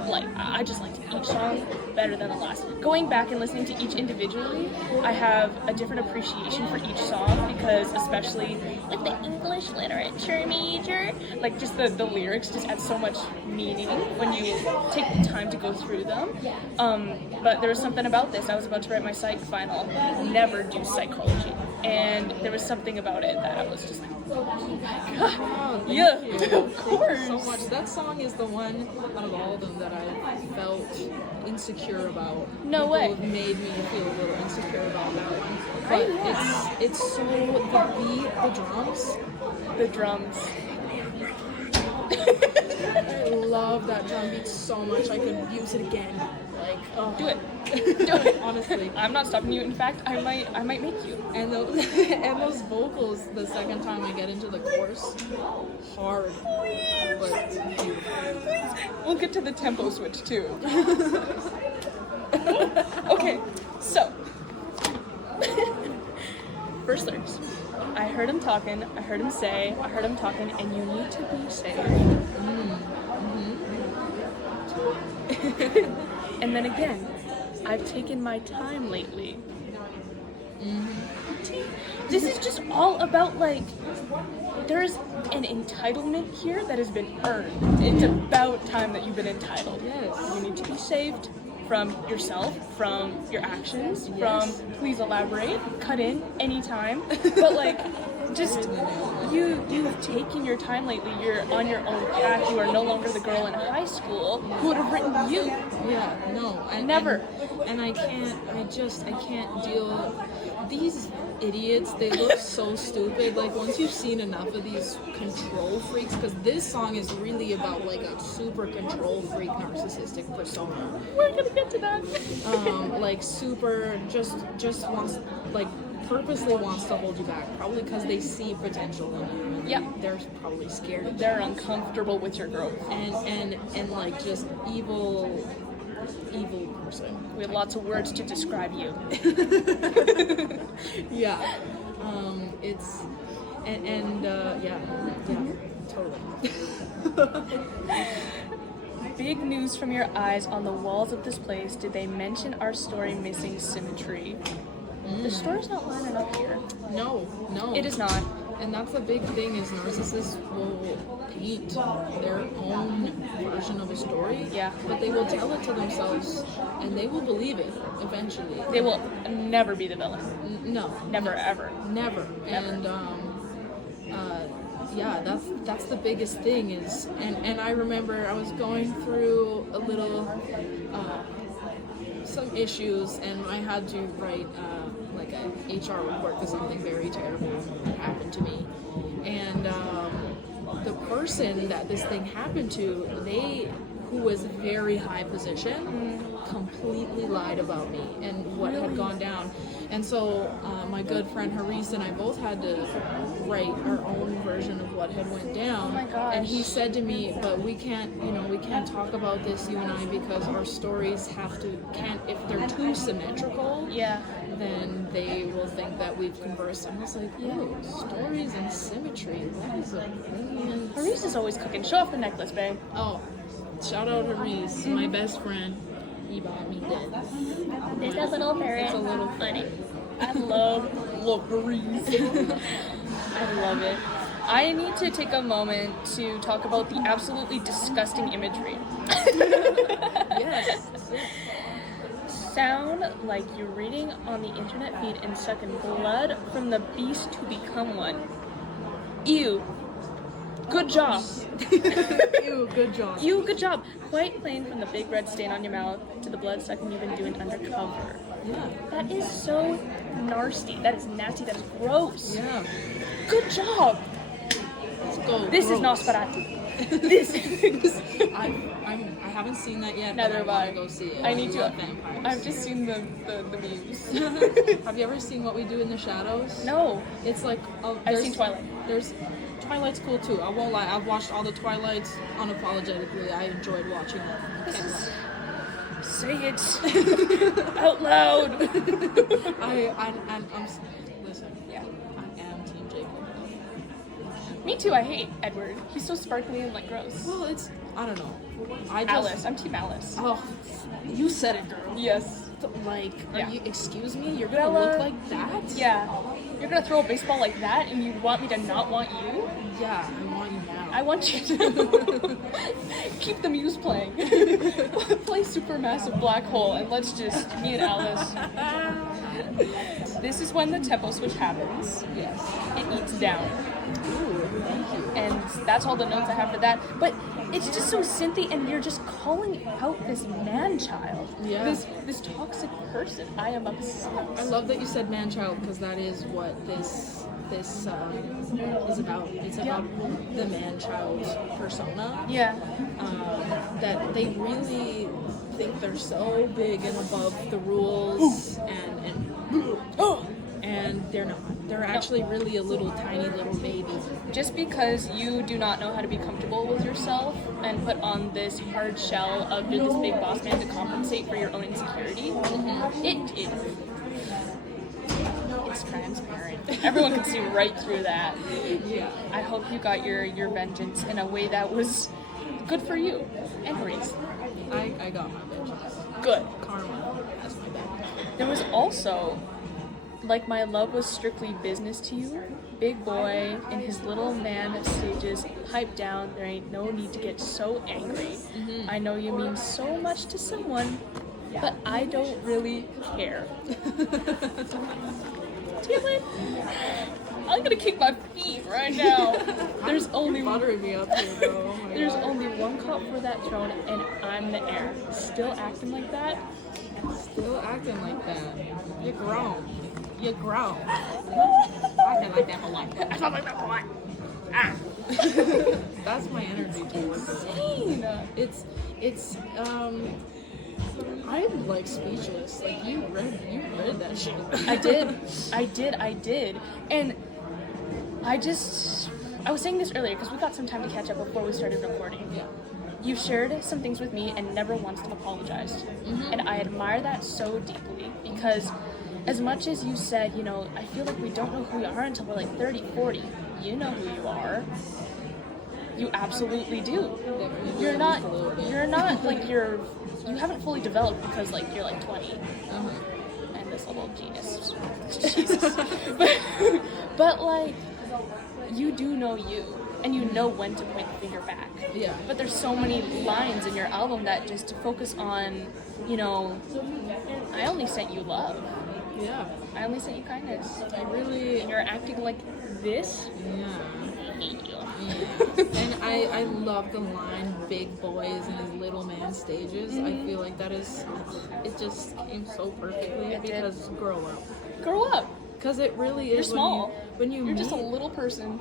like, I just liked each song better than the last. Going back and listening to each individually, I have a different appreciation for each song because, especially with the English literature major, like just the lyrics just add so much meaning when you take the time to go through them. But there was something about this. I was about to write my psych final. Never do psychology. and there was something about it that I was just like, oh my god, Oh, thank yeah, you. of Thank you course. so much. That song is the one out of all of them that I felt insecure about. No People way. have made me feel a little insecure about that one. Right, But yeah. it's so, the beat, the drums. The drums. I love that drum beat so much. I could use it again. Like, oh. Do it. Do it. Honestly. I'm not stopping you. In fact, I might make you. And those and those vocals, the second time I get into the chorus, hard, but beautiful. We'll get to the tempo switch too. Okay, so first lyrics. I heard him talking, I heard him say, I heard him talking, and you need to be safe. And then again, I've taken my time lately. This is just all about, like, there's an entitlement here that has been earned. It's about time that you've been entitled. Yes. You need to be saved from yourself, from your actions, Yes. from please elaborate, cut in anytime. But like, just you've taken your time lately. You're on your own path. You are no longer the girl in high school who would have written you. Yeah, no, Never. And I can't deal. These idiots, they look so stupid. Like, once you've seen enough of these control freaks, because this song is really about like a super control freak narcissistic persona. We're gonna get to that. Like super, just wants, like, purposely wants to hold you back, probably because they see potential in you. And Yeah. they're probably scared of They're uncomfortable with your growth. and like just evil person. We have lots of words to describe you. Yeah. It's yeah, totally. Big news from your eyes on the walls of this place. Did they mention our story missing symmetry? The story's not lining up here. No. It is not. And that's the big thing, is narcissists will paint their own version of a story. Yeah. But they will tell it to themselves, and they will believe it eventually. They will never be the villain. No. Never, ever. Never. Never. And yeah, that's the biggest thing is, and I remember I was going through a little some issues, and I had to write like a HR report because something very terrible happened to me, and the person that this thing happened to, who was very high position, completely lied about me and what had gone down. And so my good friend Haris and I both had to write our own version of what had went down. Oh my gosh. And he said to me, but we can't talk about this, you and I, because our stories can't, if they're too symmetrical, Yeah. then they will think that we've conversed. And I was like, whoa, stories and symmetry, that is a brilliant... Maurice is always cooking. Show off the necklace, babe. Oh, shout out Haris, my best friend. He bought me this. There's that little parrot. It's a little funny. I love Maurice. I love it. I need to take a moment to talk about the absolutely disgusting imagery. Yes. Sound like you're reading on the internet feed and sucking blood from the beast to become one. Ew. Good job. Ew, good job. Ew, good job. Quite plain from the big red stain on your mouth to the blood sucking you've been doing undercover. Yeah. That is so nasty. That is nasty. That is gross. Yeah. Good job. Let's go. This is Gross. Nosferatu. This is... I haven't seen that yet. Neither have but I I. want to go see it. I need to. love vampires. I've just seen the memes. Have you ever seen What We Do in the Shadows? No. It's like I've seen Twilight. Twilight's cool too. I won't lie. I've watched all the Twilights unapologetically. I enjoyed watching them. Say it out loud. Listen. Yeah. I am Team Jacob. Me too. I hate Edward. He's so sparkly and like gross. Well, I don't know. Alice. I'm Team Alice. Oh, you said it, girl. Yes. Like, Yeah. Excuse me? You're gonna Bella. look like that? Yeah. You're gonna throw a baseball like that and you want me to not want you? Yeah, I want you now. I want you to keep the muse playing. Play Supermassive Black Hole and let's just, me and Alice. This is when the tempo switch happens. Yes. It eats down. Ooh, thank you. And that's all the notes I have for that. But it's just so synthy, and you're just calling out this man-child. Yeah. This toxic person. I am obsessed. I love that you said man-child, because that is what this is about. It's about the man-child persona. Yeah. That they really think they're so big and above the rules, and they're not. They're actually really a little tiny little baby. Just because you do not know how to be comfortable with yourself and put on this hard shell of you're this big boss man to compensate for your own insecurity, it's transparent. Everyone can see right through that. Yeah. I hope you got your vengeance in a way that was good for you and Maurice. I got my vengeance. Good. Karma has my back. There was also, like, my love was strictly business to you. Big boy in his little man stages, pipe down. There ain't no need to get so angry. I know you mean so much to someone, but I don't really care. Taelyn, I'm gonna kick my feet right now. There's only Buttering me up here, bro. Oh my There's God. only one cup for that throne, and I'm the heir. Still acting like that? Still acting like that. You're grown. You're grown. Acting like that for what? I felt like that for what? Ah. That's my energy towards it. Insane. It's I'm like speechless. Like you read that shit. I did. And I was saying this earlier because we got some time to catch up before we started recording. Yeah. You shared some things with me and never once apologized. And I admire that so deeply because as much as you said, I feel like we don't know who we are until we're like 30, 40. You know who you are. You absolutely do. You're not like you haven't fully developed because like you're like 20. And this little genius. Jesus. But like you do know you. And you know when to point the finger back. Yeah. But there's so many lines in your album that just focus on, I only sent you love. Yeah. I only sent you kindness. And you're acting like this? Yeah. I hate you. Yeah. And I love the line "big boys and his little man stages." I feel like it just came so perfectly because grow up. Grow up. Because it really is. You're small. You're just a little person.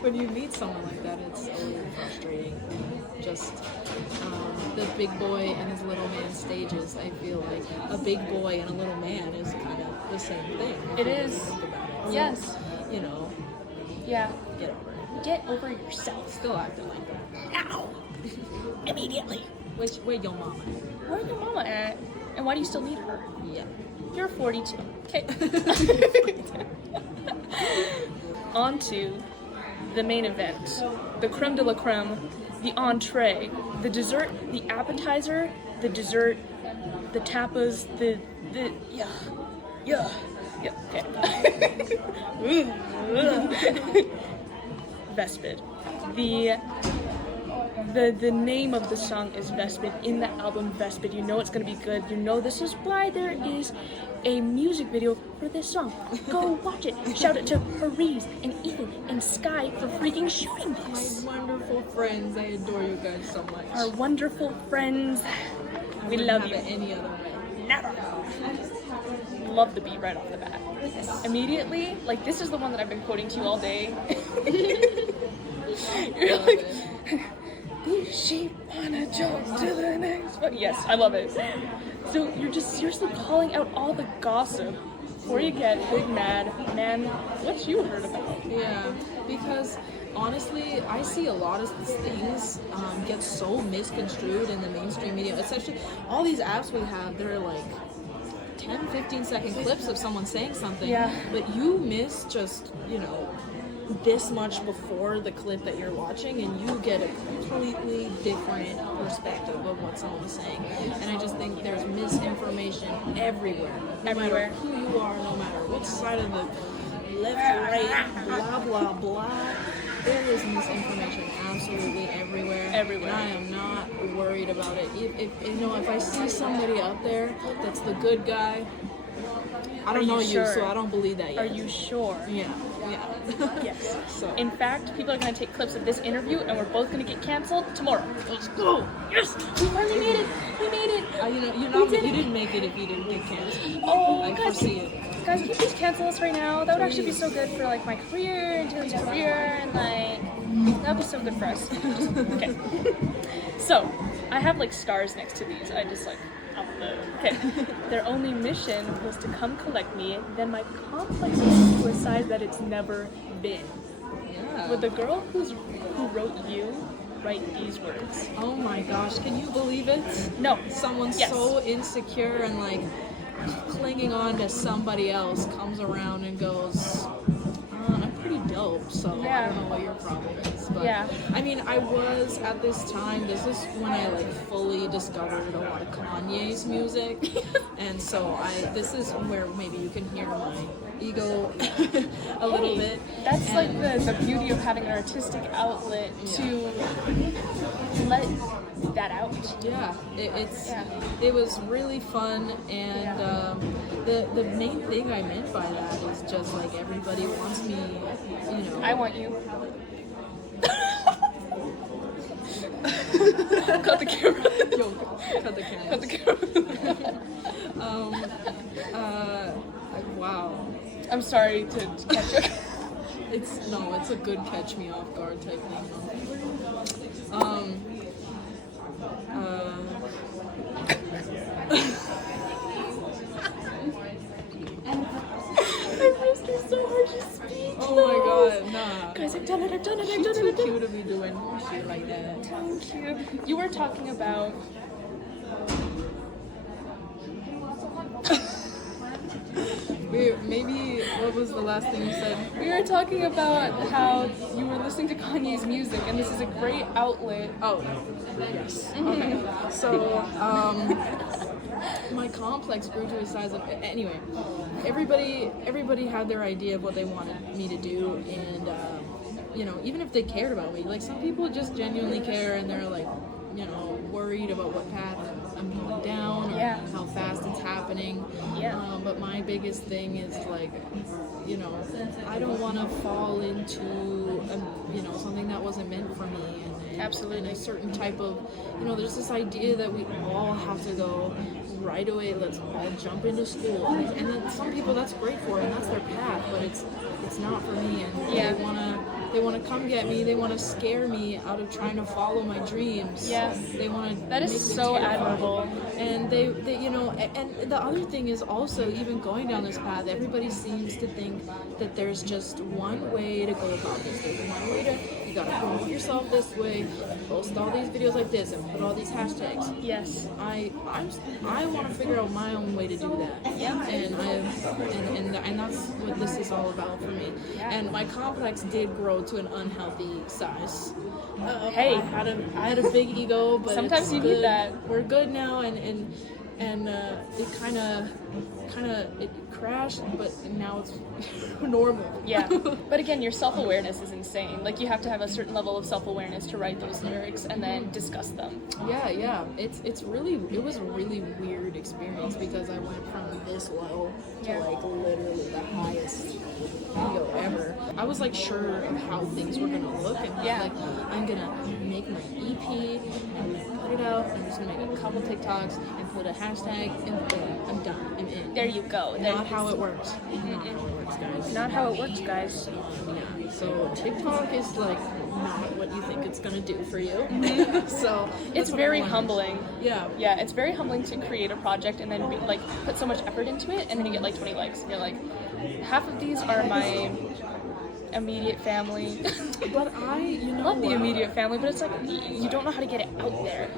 When you meet someone like that, it's so frustrating. Just the big boy and his little man stages. I feel like a big boy and a little man is kind of the same thing. It is. Think about it. Yes. Yeah. Get over it. Get over yourself. Still acting like that. Now. Immediately. Where your mama? Where's your mama at? And why do you still need her? Yeah. You're 42. Okay. On to the main event. The creme de la creme, the entree, the dessert, the appetizer, the dessert, the tapas, the okay. Vespid. The name of the song is Vespid. In the album Vespid, you know it's gonna be good. You know this is why there is a music video for this song. Go watch it. Shout out to Trevis and Ethan and Sky for freaking shooting this. My wonderful friends, I adore you guys so much. Our wonderful friends. We Wouldn't love have you. it any other way. Never. Love the beat right off the bat. Immediately, like this is the one that I've been quoting to you all day. You're like, these sheep wanna jump to the next one. Yes, I love it. So you're just seriously calling out all the gossip before you get big mad. Man, what you heard about? Yeah, because honestly, I see a lot of things get so misconstrued in the mainstream media, especially all these apps we have. They're like 10, 15-second clips of someone saying something, Yeah. but you miss just, this much before the clip that you're watching, and you get a completely different perspective of what someone's saying. And I just think there's misinformation everywhere. No Everywhere. matter who you are, no matter which side of the left, right, blah, blah, blah. There is misinformation absolutely everywhere. Everywhere. And I am not worried about it. If I see somebody out there that's the good guy, I don't know you, sure? so I don't believe that yet. Are you sure? Yeah. Yes. So. In fact, people are going to take clips of this interview and we're both going to get canceled tomorrow. Let's go. Yes. We finally made it. We made it. You didn't make it if you didn't get canceled. Oh, I guys, foresee it. Guys, can you please cancel us right now? That would actually be so good for like my career and Taylor's career, and like that would be so good for us. Okay. So, I have like stars next to these. I just like okay. Their only mission was to come collect me. Then my complex grew to a size that it's never been. Yeah. Would the girl who wrote you write these words? Oh my gosh, can you believe it? No. Someone Yes. so insecure and like clinging on to somebody else comes around and goes, I'm pretty dope, so Yeah. I don't know what your problem is. But Yeah. I mean, I was at this time, this is when I like fully discovered a lot of Kanye's music. And so this is where maybe you can hear my ego a little bit. That's And- like the beauty of having an artistic outlet to let that out. Yeah, Yeah. it was really fun, and the main thing I meant by that is just like everybody wants me, you know. I want you. Cut the camera. Yo, cut the camera. Cut the camera. Wow, I'm sorry to catch you. it's a good catch me off guard type thing. I missed her so hard. She's speechless. Oh my god, nah. Guys, I've done it. I've done it. I've She's done too it. cute to be doing shit like that. Thank you. You were talking about. Maybe what was the last thing you said? We were talking about how you were listening to Kanye's music, and this is a great outlet. Oh, yes. Okay. So, my complex grew to a size of anyway. Everybody had their idea of what they wanted me to do, and you know, even if they cared about me, like some people just genuinely care, and they're like, you know, worried about what path I'm going down or Yeah. how fast it's happening. Yeah. But my biggest thing is like, you know, I don't want to fall into, you know, something that wasn't meant for me. And Absolutely. a certain type of, you know, there's this idea that we all have to go right away. Let's all jump into school, and then some people that's great for, and that's their path. But it's not for me. And Yeah. they want to come get me. They want to scare me out of trying to follow my dreams. Yes. They want to. That is so admirable. And they, you know, and the other thing is also, even going down this path, everybody seems to think that there's just one way to go about this. There's one way to, you gotta promote yourself this way, post all these videos like this, and put all these hashtags. Yes. I want to figure out my own way to do that. Yeah. And that's what this is all about for me. Yeah. And my complex did grow to an unhealthy size. Hey. I had a big ego, but Sometimes it's you good. need that. We're good now, and it kind of it crashed, but now it's normal. Yeah. But again, your self-awareness is insane. Like, you have to have a certain level of self-awareness to write those lyrics and then discuss them. Yeah. It was a really weird experience because I went from this low to Yeah. like literally the highest ego ever. I was like sure of how things were gonna look, and Yeah. like I'm gonna make my EP and put it out. I'm just gonna make a couple TikToks and put a hashtag, and boom, I'm done. I'm in. There you go. Not how it works. Not how it works, guys. Not how it works, guys. Yeah. So TikTok is like not what you think it's gonna do for you. So It's that's what very I learned. humbling. Yeah. Yeah, it's very humbling to create a project and then like put so much effort into it, and then you get like 20 likes. And you're like, half of these are my immediate family. But you know, Love the immediate family, but it's like you don't know how to get it out there.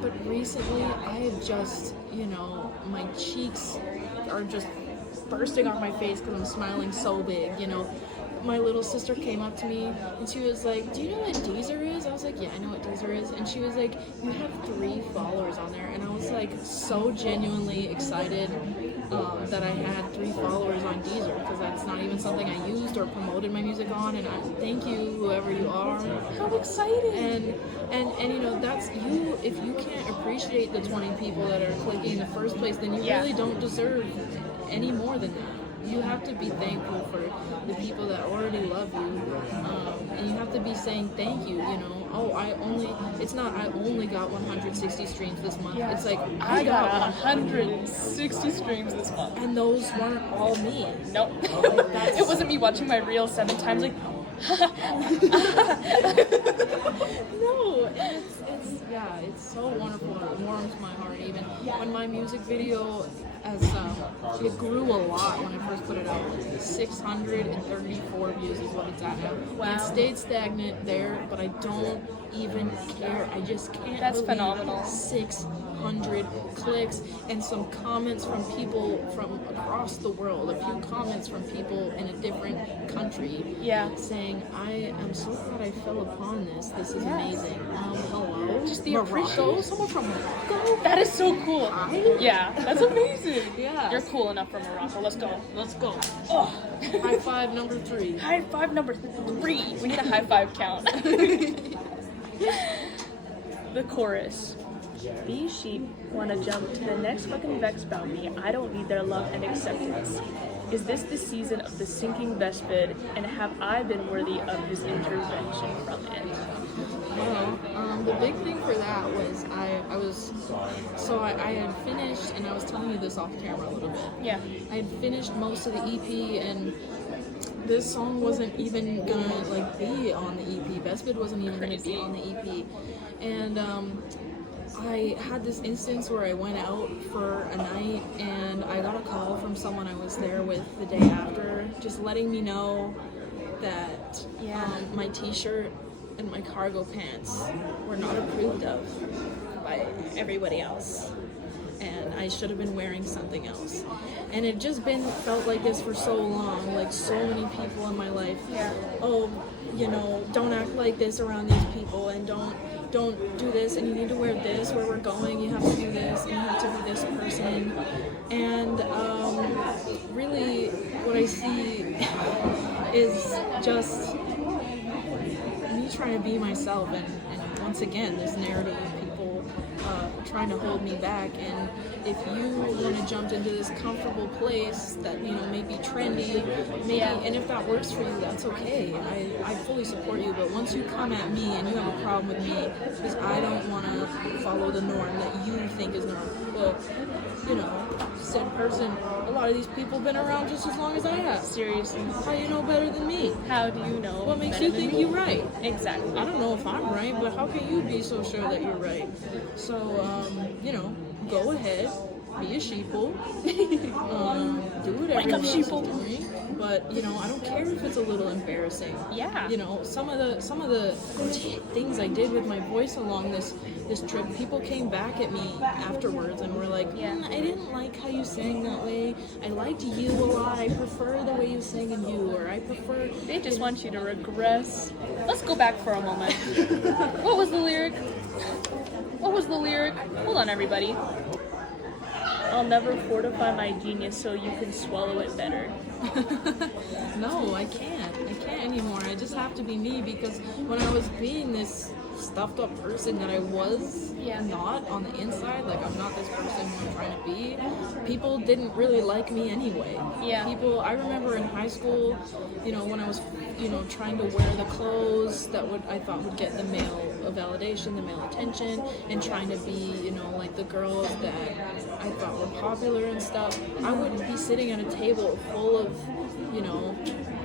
But recently I have just, you know, my cheeks are just bursting off my face because I'm smiling so big, you know. My little sister came up to me and she was like, "Do you know what Deezer is?" I was like, "Yeah, I know what Deezer is." And she was like, "You have 3 followers on there." And I was like so genuinely excited that I had 3 followers on Deezer, because that's not even something I used or promoted my music on. And I thank you, whoever you are. How exciting! And you know, that's you if you can't appreciate the 20 people that are clicking in the first place, then you Yeah. really don't deserve any more than that. You have to be thankful for the people that already love you, and you have to be saying thank you. You know, it's not I only got 160 streams this month. Yeah. It's like I got 160 streams this month. and those weren't all me. Nope. It wasn't me watching my reel 7 times like No, and it's so wonderful. It warms my heart. Even when my music video, it grew a lot when I first put it out. 634 views is what it's at now. Wow. It stayed stagnant there, but I don't even care. I just can't. That's believe phenomenal. 600 clicks and some comments from people from across the world. A few comments from people in a different country. Yeah. Saying, I am so glad I fell upon this. This is amazing. Hello? Just the Morocco? appreciation. Someone from Morocco? That is so cool. Yeah, that's amazing. Yeah. You're cool enough for Morocco. Let's go. Let's go. Oh. High five number 3. High five number 3. We need a high five count. The chorus. These sheep want to jump to the next fucking vex about me. I don't need their love and acceptance. Is this the season of the sinking vespid, and have I been worthy of his intervention from it? Well, the big thing for that was I had finished, and I was telling you this off camera a little bit. Yeah. I had finished most of the EP, and this song wasn't even gonna be on the EP. Vespid wasn't even gonna be on the EP, and I had this instance where I went out for a night, and I got a call from someone I was there with the day after, just letting me know that my t-shirt and my cargo pants were not approved of by everybody else, and I should have been wearing something else. And it just felt like this for so long, like so many people in my life. Oh, don't act like this around these people, and don't do this, and you need to wear this where we're going, you have to do this, and you have to be this person. And really what I see is just me trying to be myself, and once again this narrative of people trying to hold me back. And if you want to jump into this comfortable place that may be trendy, maybe, and if that works for you, that's okay. I fully support you. But once you come at me and you have a problem with me because I don't want to follow the norm that you think is normal, well, said person, a lot of these people been around just as long as I have. Seriously. How you know better than me? How do you know? What makes you think you're right? Exactly. I don't know if I'm right, but how can you be so sure that you're right? So, go ahead, be a sheeple, do whatever Wake up, you sheeple. want to do. But I don't care if it's a little embarrassing. Yeah. Some of the things I did with my voice along this trip, people came back at me afterwards and were like, I didn't like how you sang that way. I liked you a lot. I prefer the way you sang in you, or I prefer. They just want you to regress. Let's go back for a moment. What was the lyric? Hold on, everybody. I'll never fortify my genius so you can swallow it better. No, I can't anymore. I just have to be me, because when I was being this stuffed up person that I was not on the inside, like I'm not this person who I'm trying to be, people didn't really like me anyway. People, I remember in high school, when I was, trying to wear the clothes that I thought would get the male validation, the male attention, and trying to be, like the girls that I thought were popular and stuff, I would be sitting at a table full of,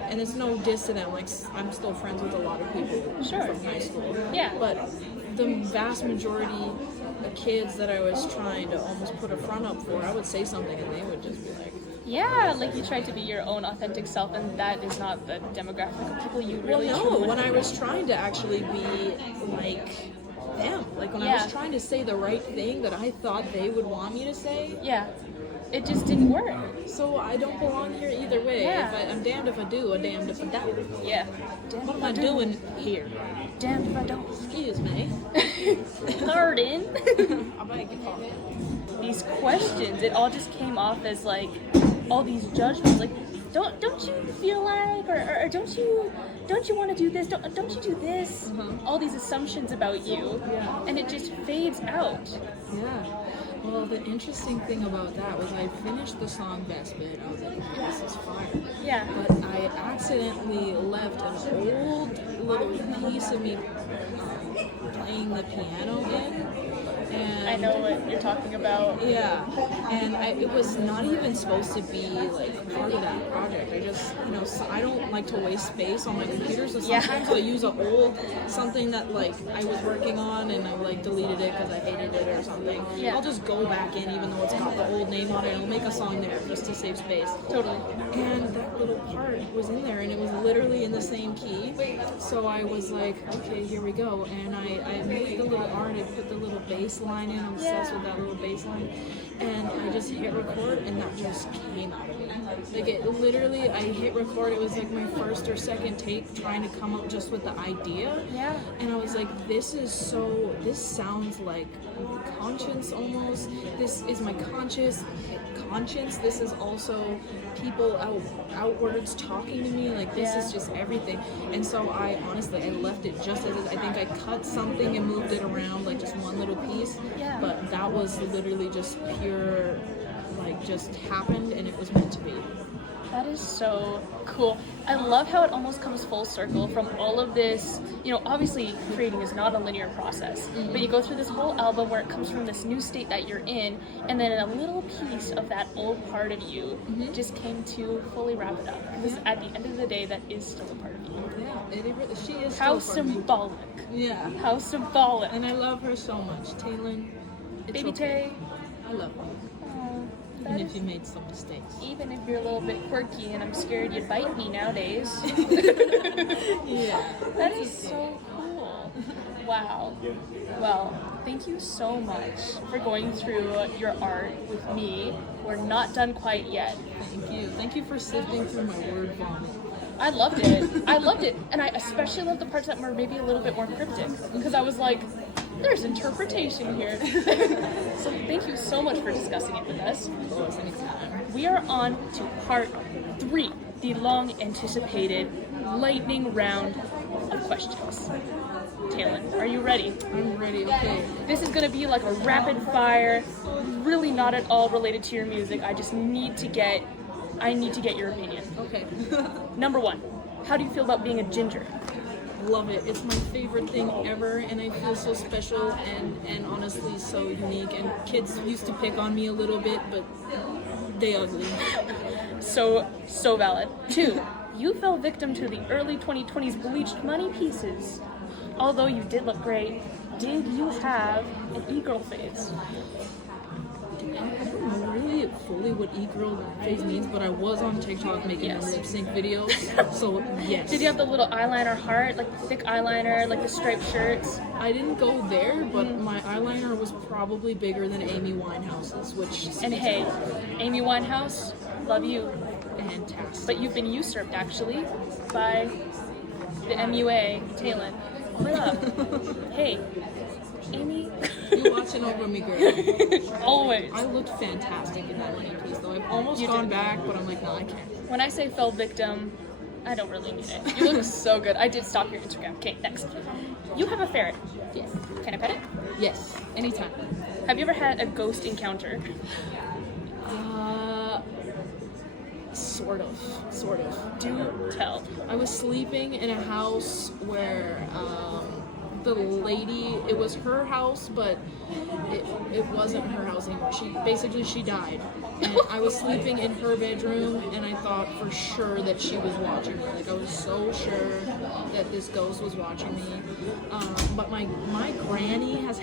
and it's no diss to them, like I'm still friends with a lot of people from high school. But the vast majority of kids that I was trying to almost put a front up for, I would say something and they would just be like, like you tried to be your own authentic self, and that is not the demographic of people you really when I was trying to actually be like them, like when I was trying to say the right thing that I thought they would want me to say, it just didn't work. So I don't belong here either way. I'm damned if I do, or damned if I don't. What am I doing here? Damned if I don't. Excuse me. Pardon. I beg your pardon. These questions, it all just came off as like all these judgments, like don't you feel like, or don't you want to do this? Don't you do this? All these assumptions about you, and it just fades out. Yeah. Well, the interesting thing about that was I finished the song Best Bit. I was like, okay, this is fire. Yeah. But I accidentally left an old little piece of me playing the piano in. And I know what you're talking about. yeah, and it was not even supposed to be like part of that project. I just, so I don't like to waste space on my computer, so sometimes I'll use an old something that like I was working on and I like deleted it because I hated it or something. Yeah. I'll just go back in even though it's got the old name on it and I'll make a song there just to save space. Totally. And that little part was in there and it was literally in the same key. So I was like, okay, here we go. And I made the little art, I put the little bass line in. I'm obsessed with that little bass line. And I just hit record and that just came out of me. Like it literally, I hit record, it was like my first or second take trying to come up just with the idea. Yeah. And I was like, this sounds like conscience almost. This is my conscience. This is also people outwards talking to me. Like this is just everything. And so I left it just as I think I cut something and moved it around like just one little piece. Yeah. But that was literally just pure, like just happened and it was meant to be. That is so cool. I love how it almost comes full circle from all of this. Obviously creating is not a linear process, but you go through this whole album where it comes from this new state that you're in, and then a little piece of that old part of you just came to fully wrap it up. Because at the end of the day, that is still a part of you. Yeah, she is How still part of me. symbolic. Yeah. How symbolic. And I love her so much. Taelyn, it's Baby okay. Tay. I love you. Even if you made some mistakes. Even if you're a little bit quirky and I'm scared you'd bite me nowadays. Yeah. That is so cool. Wow. Well, thank you so much for going through your art with me. We're not done quite yet. Thank you. Thank you for sifting through my word vomit. I loved it. I loved it. And I especially loved the parts that were maybe a little bit more cryptic. Because I was like, there's interpretation here. So thank you so much for discussing it with us. We are on to part 3, the long anticipated lightning round of questions. Taelyn, are you ready? I'm ready, okay. This is going to be like a rapid fire, really not at all related to your music. I need to get your opinion. Okay. Number 1, how do you feel about being a ginger? Love it. It's my favorite thing ever, and I feel so special and honestly so unique. And kids used to pick on me a little bit, but they ugly. So valid. 2, you fell victim to the early 2020s bleached money pieces. Although you did look great, did you have an e-girl phase? I don't know really fully what e-girl phase means, but I was on TikTok making lip sync videos, so yes. Did you have the little eyeliner heart, like the thick eyeliner, like the striped shirts? I didn't go there, but my eyeliner was probably bigger than Amy Winehouse's, which... And hey, Amy Winehouse, love you. Fantastic. But you've been usurped, actually, by the MUA, Taelyn. Oh my god. Hey, Amy. You watching over me, girl. Always. I looked fantastic in that money piece, though. I've almost gone back, but I'm like, no, I can't. When I say fell victim, I don't really mean it. You look so good. I did stalk your Instagram. Okay, next. You have a ferret. Yes. Can I pet it? Yes. Anytime. Have you ever had a ghost encounter? Sort of. Do tell. I was sleeping in a house where the lady, it was her house, but it wasn't her house anymore. She died. And I was sleeping in her bedroom, and I thought for sure that she was watching me. Like, I was so sure that this ghost was watching me. But my granny has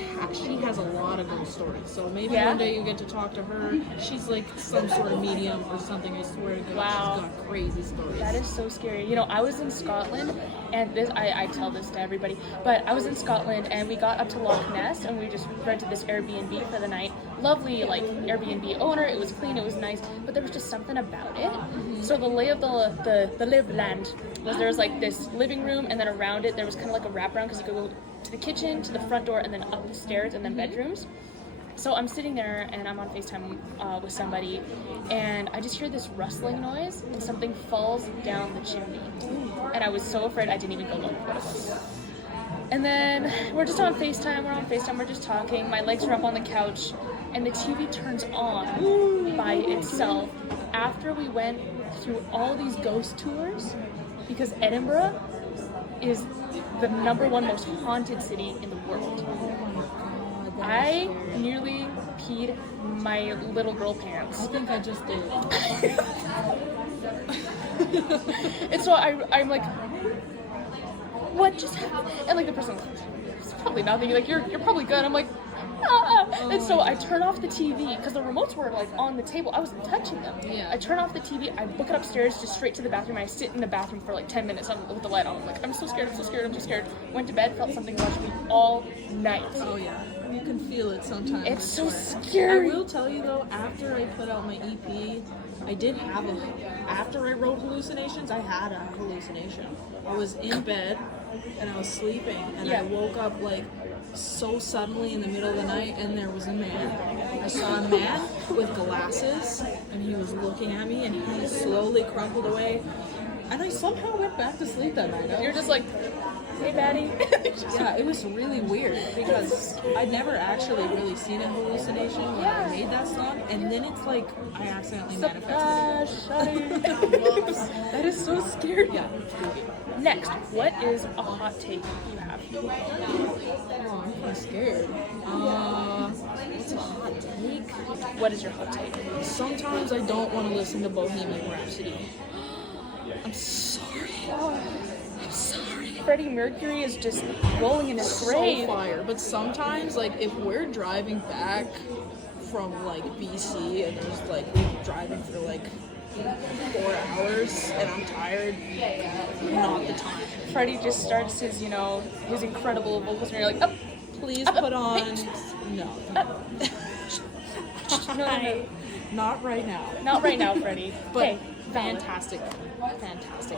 a lot of ghost stories. So maybe one day you get to talk to her. She's like some sort of medium or something. I swear to God, Wow. she's got crazy stories. That is so scary. You know, I was in Scotland, and I tell this to everybody, but I was in Scotland, and we got up to Loch Ness, and we just rented this Airbnb for the night. Lovely, like, Airbnb owner. It was clean, it was nice, but there was just something about it. So the lay of the live land was there was like this living room, and then around it there was kind of like a wraparound because you could go to the kitchen, to the front door, and then up the stairs, and then bedrooms. So I'm sitting there and I'm on FaceTime with somebody, and I just hear this rustling noise and something falls down the chimney. And I was so afraid I didn't even go look for it. And then we're just on FaceTime, we're just talking. My legs are up on the couch, and the TV turns on by itself after we went through all these ghost tours, because Edinburgh is the #1 most haunted city in the world. I nearly peed my little girl pants. I think I just did. And so I'm like, what just happened? And like the person was like, it's probably nothing. Like, you're probably good. I'm like, ah. And so I turn off the TV because the remotes were like on the table. I wasn't touching them. Yeah. I turn off the TV. I book it upstairs, just straight to the bathroom. I sit in the bathroom for like 10 minutes with the light on. I'm like, I'm so scared. Went to bed, felt something watch me all night. Oh yeah, you can feel it sometimes. It's so scary. I will tell you though, after I put out my EP, I did have after I wrote hallucinations, I had a hallucination. I was in bed and I was sleeping, and I woke up like so suddenly in the middle of the night, and there was a man. I saw a man with glasses, and he was looking at me, and he slowly crumpled away, and I somehow went back to sleep that night. You're just like, hey, Batty. Yeah, it was really weird because I'd never actually really seen a hallucination when I made that song, and then it's like I accidentally manifested it. That is so scary. Yeah. Next, what is a hot take you have? Oh, I'm kind of scared. What's a hot take? What is your hot take? Sometimes I don't want to listen to Bohemian Rhapsody. I'm sorry. I'm sorry. Freddie Mercury is just rolling in his grave. So fire. But sometimes, like, if we're driving back from, like, BC and there's, like, driving for, like, 4 hours and I'm tired, not the time. Freddie just starts his, his incredible vocals, and you're like, please put on... No. No. Not right now. Not right now, Freddie. But hey, fantastic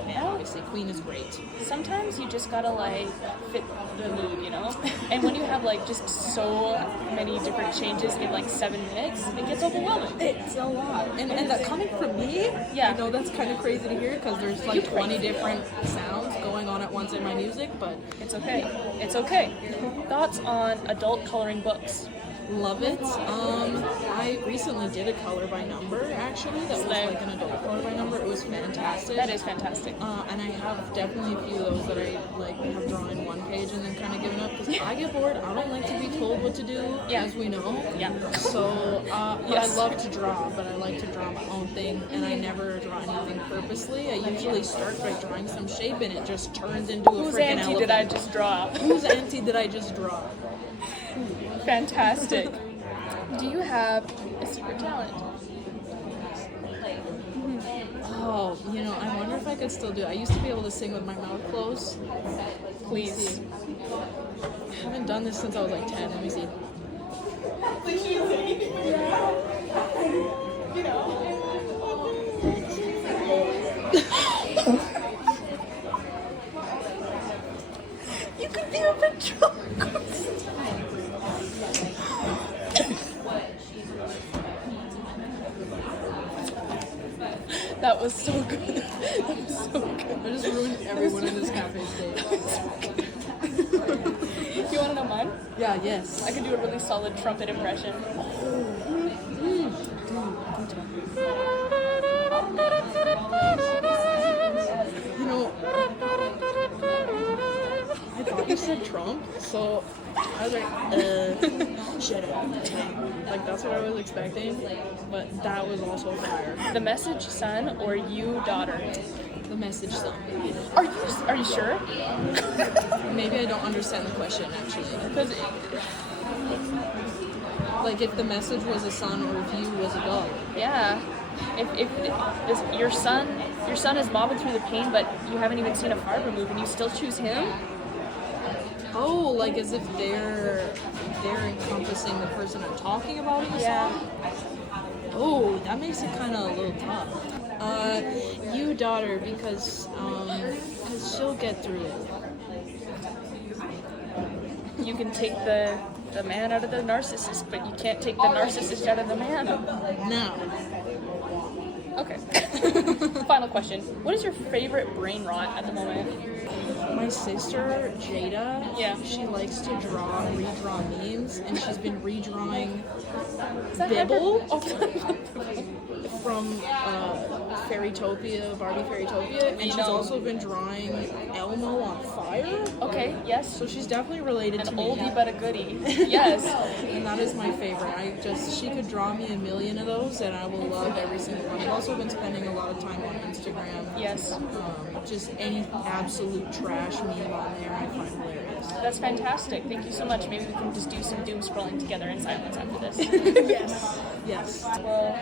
man. Obviously, Queen is great. Sometimes you just gotta like fit the mood, And when you have like just so many different changes in like 7 minutes, it gets overwhelming. It's a lot, and that coming from me, I know that's kind of crazy to hear because there's like 20 different sounds going on at once in my music, but it's okay. It's okay. Thoughts on adult coloring books? Love it. I recently did a color by number, actually. That was like an adult color by number. It was fantastic. That is fantastic. And I have definitely a few of those that I like have drawn in one page and then kind of given up because I get bored. I don't like to be told what to do, as we know. Yeah. So, I love to draw, but I like to draw my own thing, and I never draw anything purposely. I usually start by drawing some shape, and it just turns into a freaking elephant. Whose auntie did I just draw? Whose auntie did I just draw? Fantastic. Do you have a secret talent? Oh, I wonder if I could still do it. I used to be able to sing with my mouth closed. Please. I haven't done this since I was like 10. Let me see. You could be a ventriloquist. That was so good. That was so good. I just ruined everyone in this cafe's day. You want to know mine? Yeah, yes. I can do a really solid trumpet impression. I thought you said Trump, so I was like, shut up. Like, that's what I was expecting, but that was also fire. The message son or you daughter? The message son. Are you sure? Maybe I don't understand the question, actually. Because, like, if the message was a son or if you was a daughter. Yeah. If your son is mobbing through the pain, but you haven't even seen a fiber move, and you still choose him. Oh, like as if they're encompassing the person I'm talking about in the song? Oh, that makes it kind of a little tough. You daughter, because she'll get through it. You can take the man out of the narcissist, but you can't take the narcissist out of the man. No. Okay. Final question. What is your favorite brain rot at the moment? My sister, Jada, Yeah. she likes to redraw memes, and she's been redrawing Is that Bibble Oh. from Barbie Fairytopia, and she's also been drawing Elmo on fire. Okay, yes. So she's definitely related to An me. oldie but a goodie. Yes. And that is my favorite. She could draw me a million of those, and I will love every single one. I've also been spending a lot of time on Instagram. Yes. Just any absolute trash meme on there, I find hilarious. That's fantastic. Thank you so much. Maybe we can just do some doom scrolling together in silence after this. Yes. Yes. Well,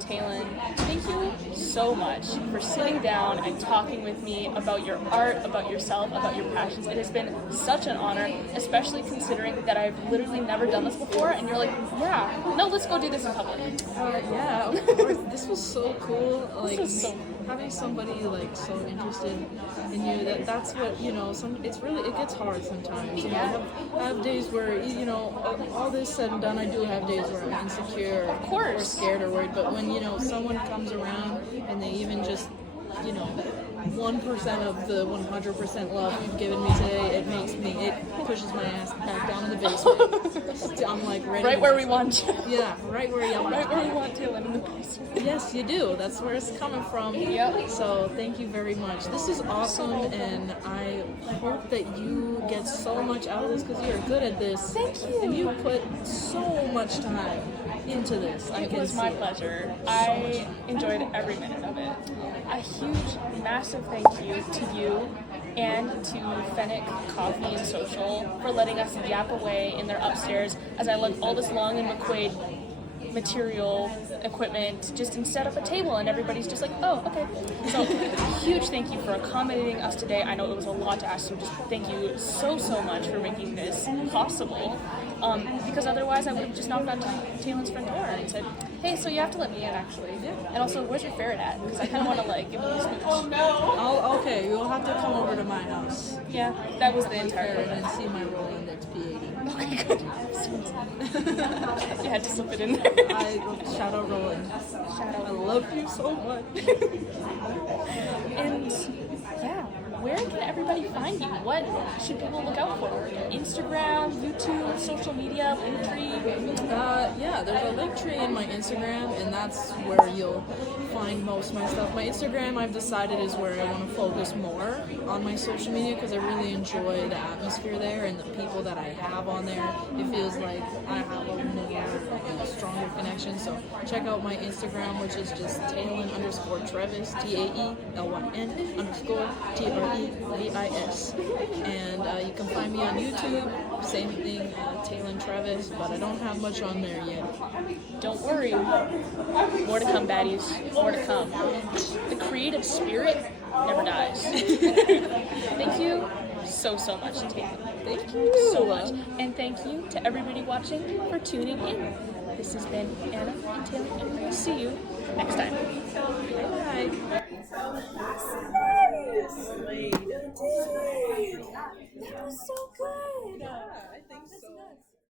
Taelyn, thank you so much for sitting down and talking with me about your art, about yourself, about your passions. It has been such an honor, especially considering that I've literally never done this before, and you're like, yeah, no, let's go do this in public. Yeah, of course. This was so cool. Like, was so having somebody like so interested in you. That's what, you know. It gets hard sometimes. You know, I have days where, you know, all this said and done, I do have days where I'm insecure, Of course, or scared or worried. But when, you know, someone comes around and they even just, you know, 1% of the 100% love you've given me today, it pushes my ass back down in the basement. I'm like ready. Right where we want you. Yeah, right where you want. Right where we want Taelyn, in the basement. Yes, you do. That's where it's coming from. Yep. So thank you very much. This is awesome, and I hope that you get so much out of this because you're good at this. Thank you. And you put so much time into this. It was my pleasure. I enjoyed every minute of it. A huge, massive thank you to you and to Fenyk Coffee Social for letting us yap away in their upstairs as I lug all this Long and McQuaid material, equipment, just and set up a table, and everybody's just like, oh, okay. So, huge thank you for accommodating us today. I know it was a lot to ask, so just thank you so much for making this possible. Because otherwise I would have just knocked on Taelyn's front door and said, hey, so you have to let me in, actually. Yeah. And also, where's your ferret at? Because I kind of want to, like, give him a smooch. Oh, no. Okay, you'll have to come over to my house. Yeah, that was the entire ferret and see my Rolindex P80. Okay, good. You had to slip it in there. Shout out Roland. I love you so much. And yeah, where can everybody find you? What should people look out for? Instagram, YouTube, social media, Linktree? Yeah, there's a Linktree in my Instagram, and that's where you'll find most of my stuff. My Instagram, I've decided, is where I want to focus more on my social media because I really enjoy the atmosphere there and the people that I have on there. It feels like I have a more stronger connection. So check out my Instagram, which is just Taelyn_Trevis, TAELYN_TREVIS. And you can find me on YouTube, same thing, Taelyn Trevis, but I don't have much on there yet. Don't worry. More to come, baddies. More to come. The creative spirit never dies. Thank you so much, Taelyn. Thank you so much. And thank you to everybody watching for tuning in. This has been Anna and Taelyn, and we'll see you next time. Bye. That was so good. Yeah, I think so.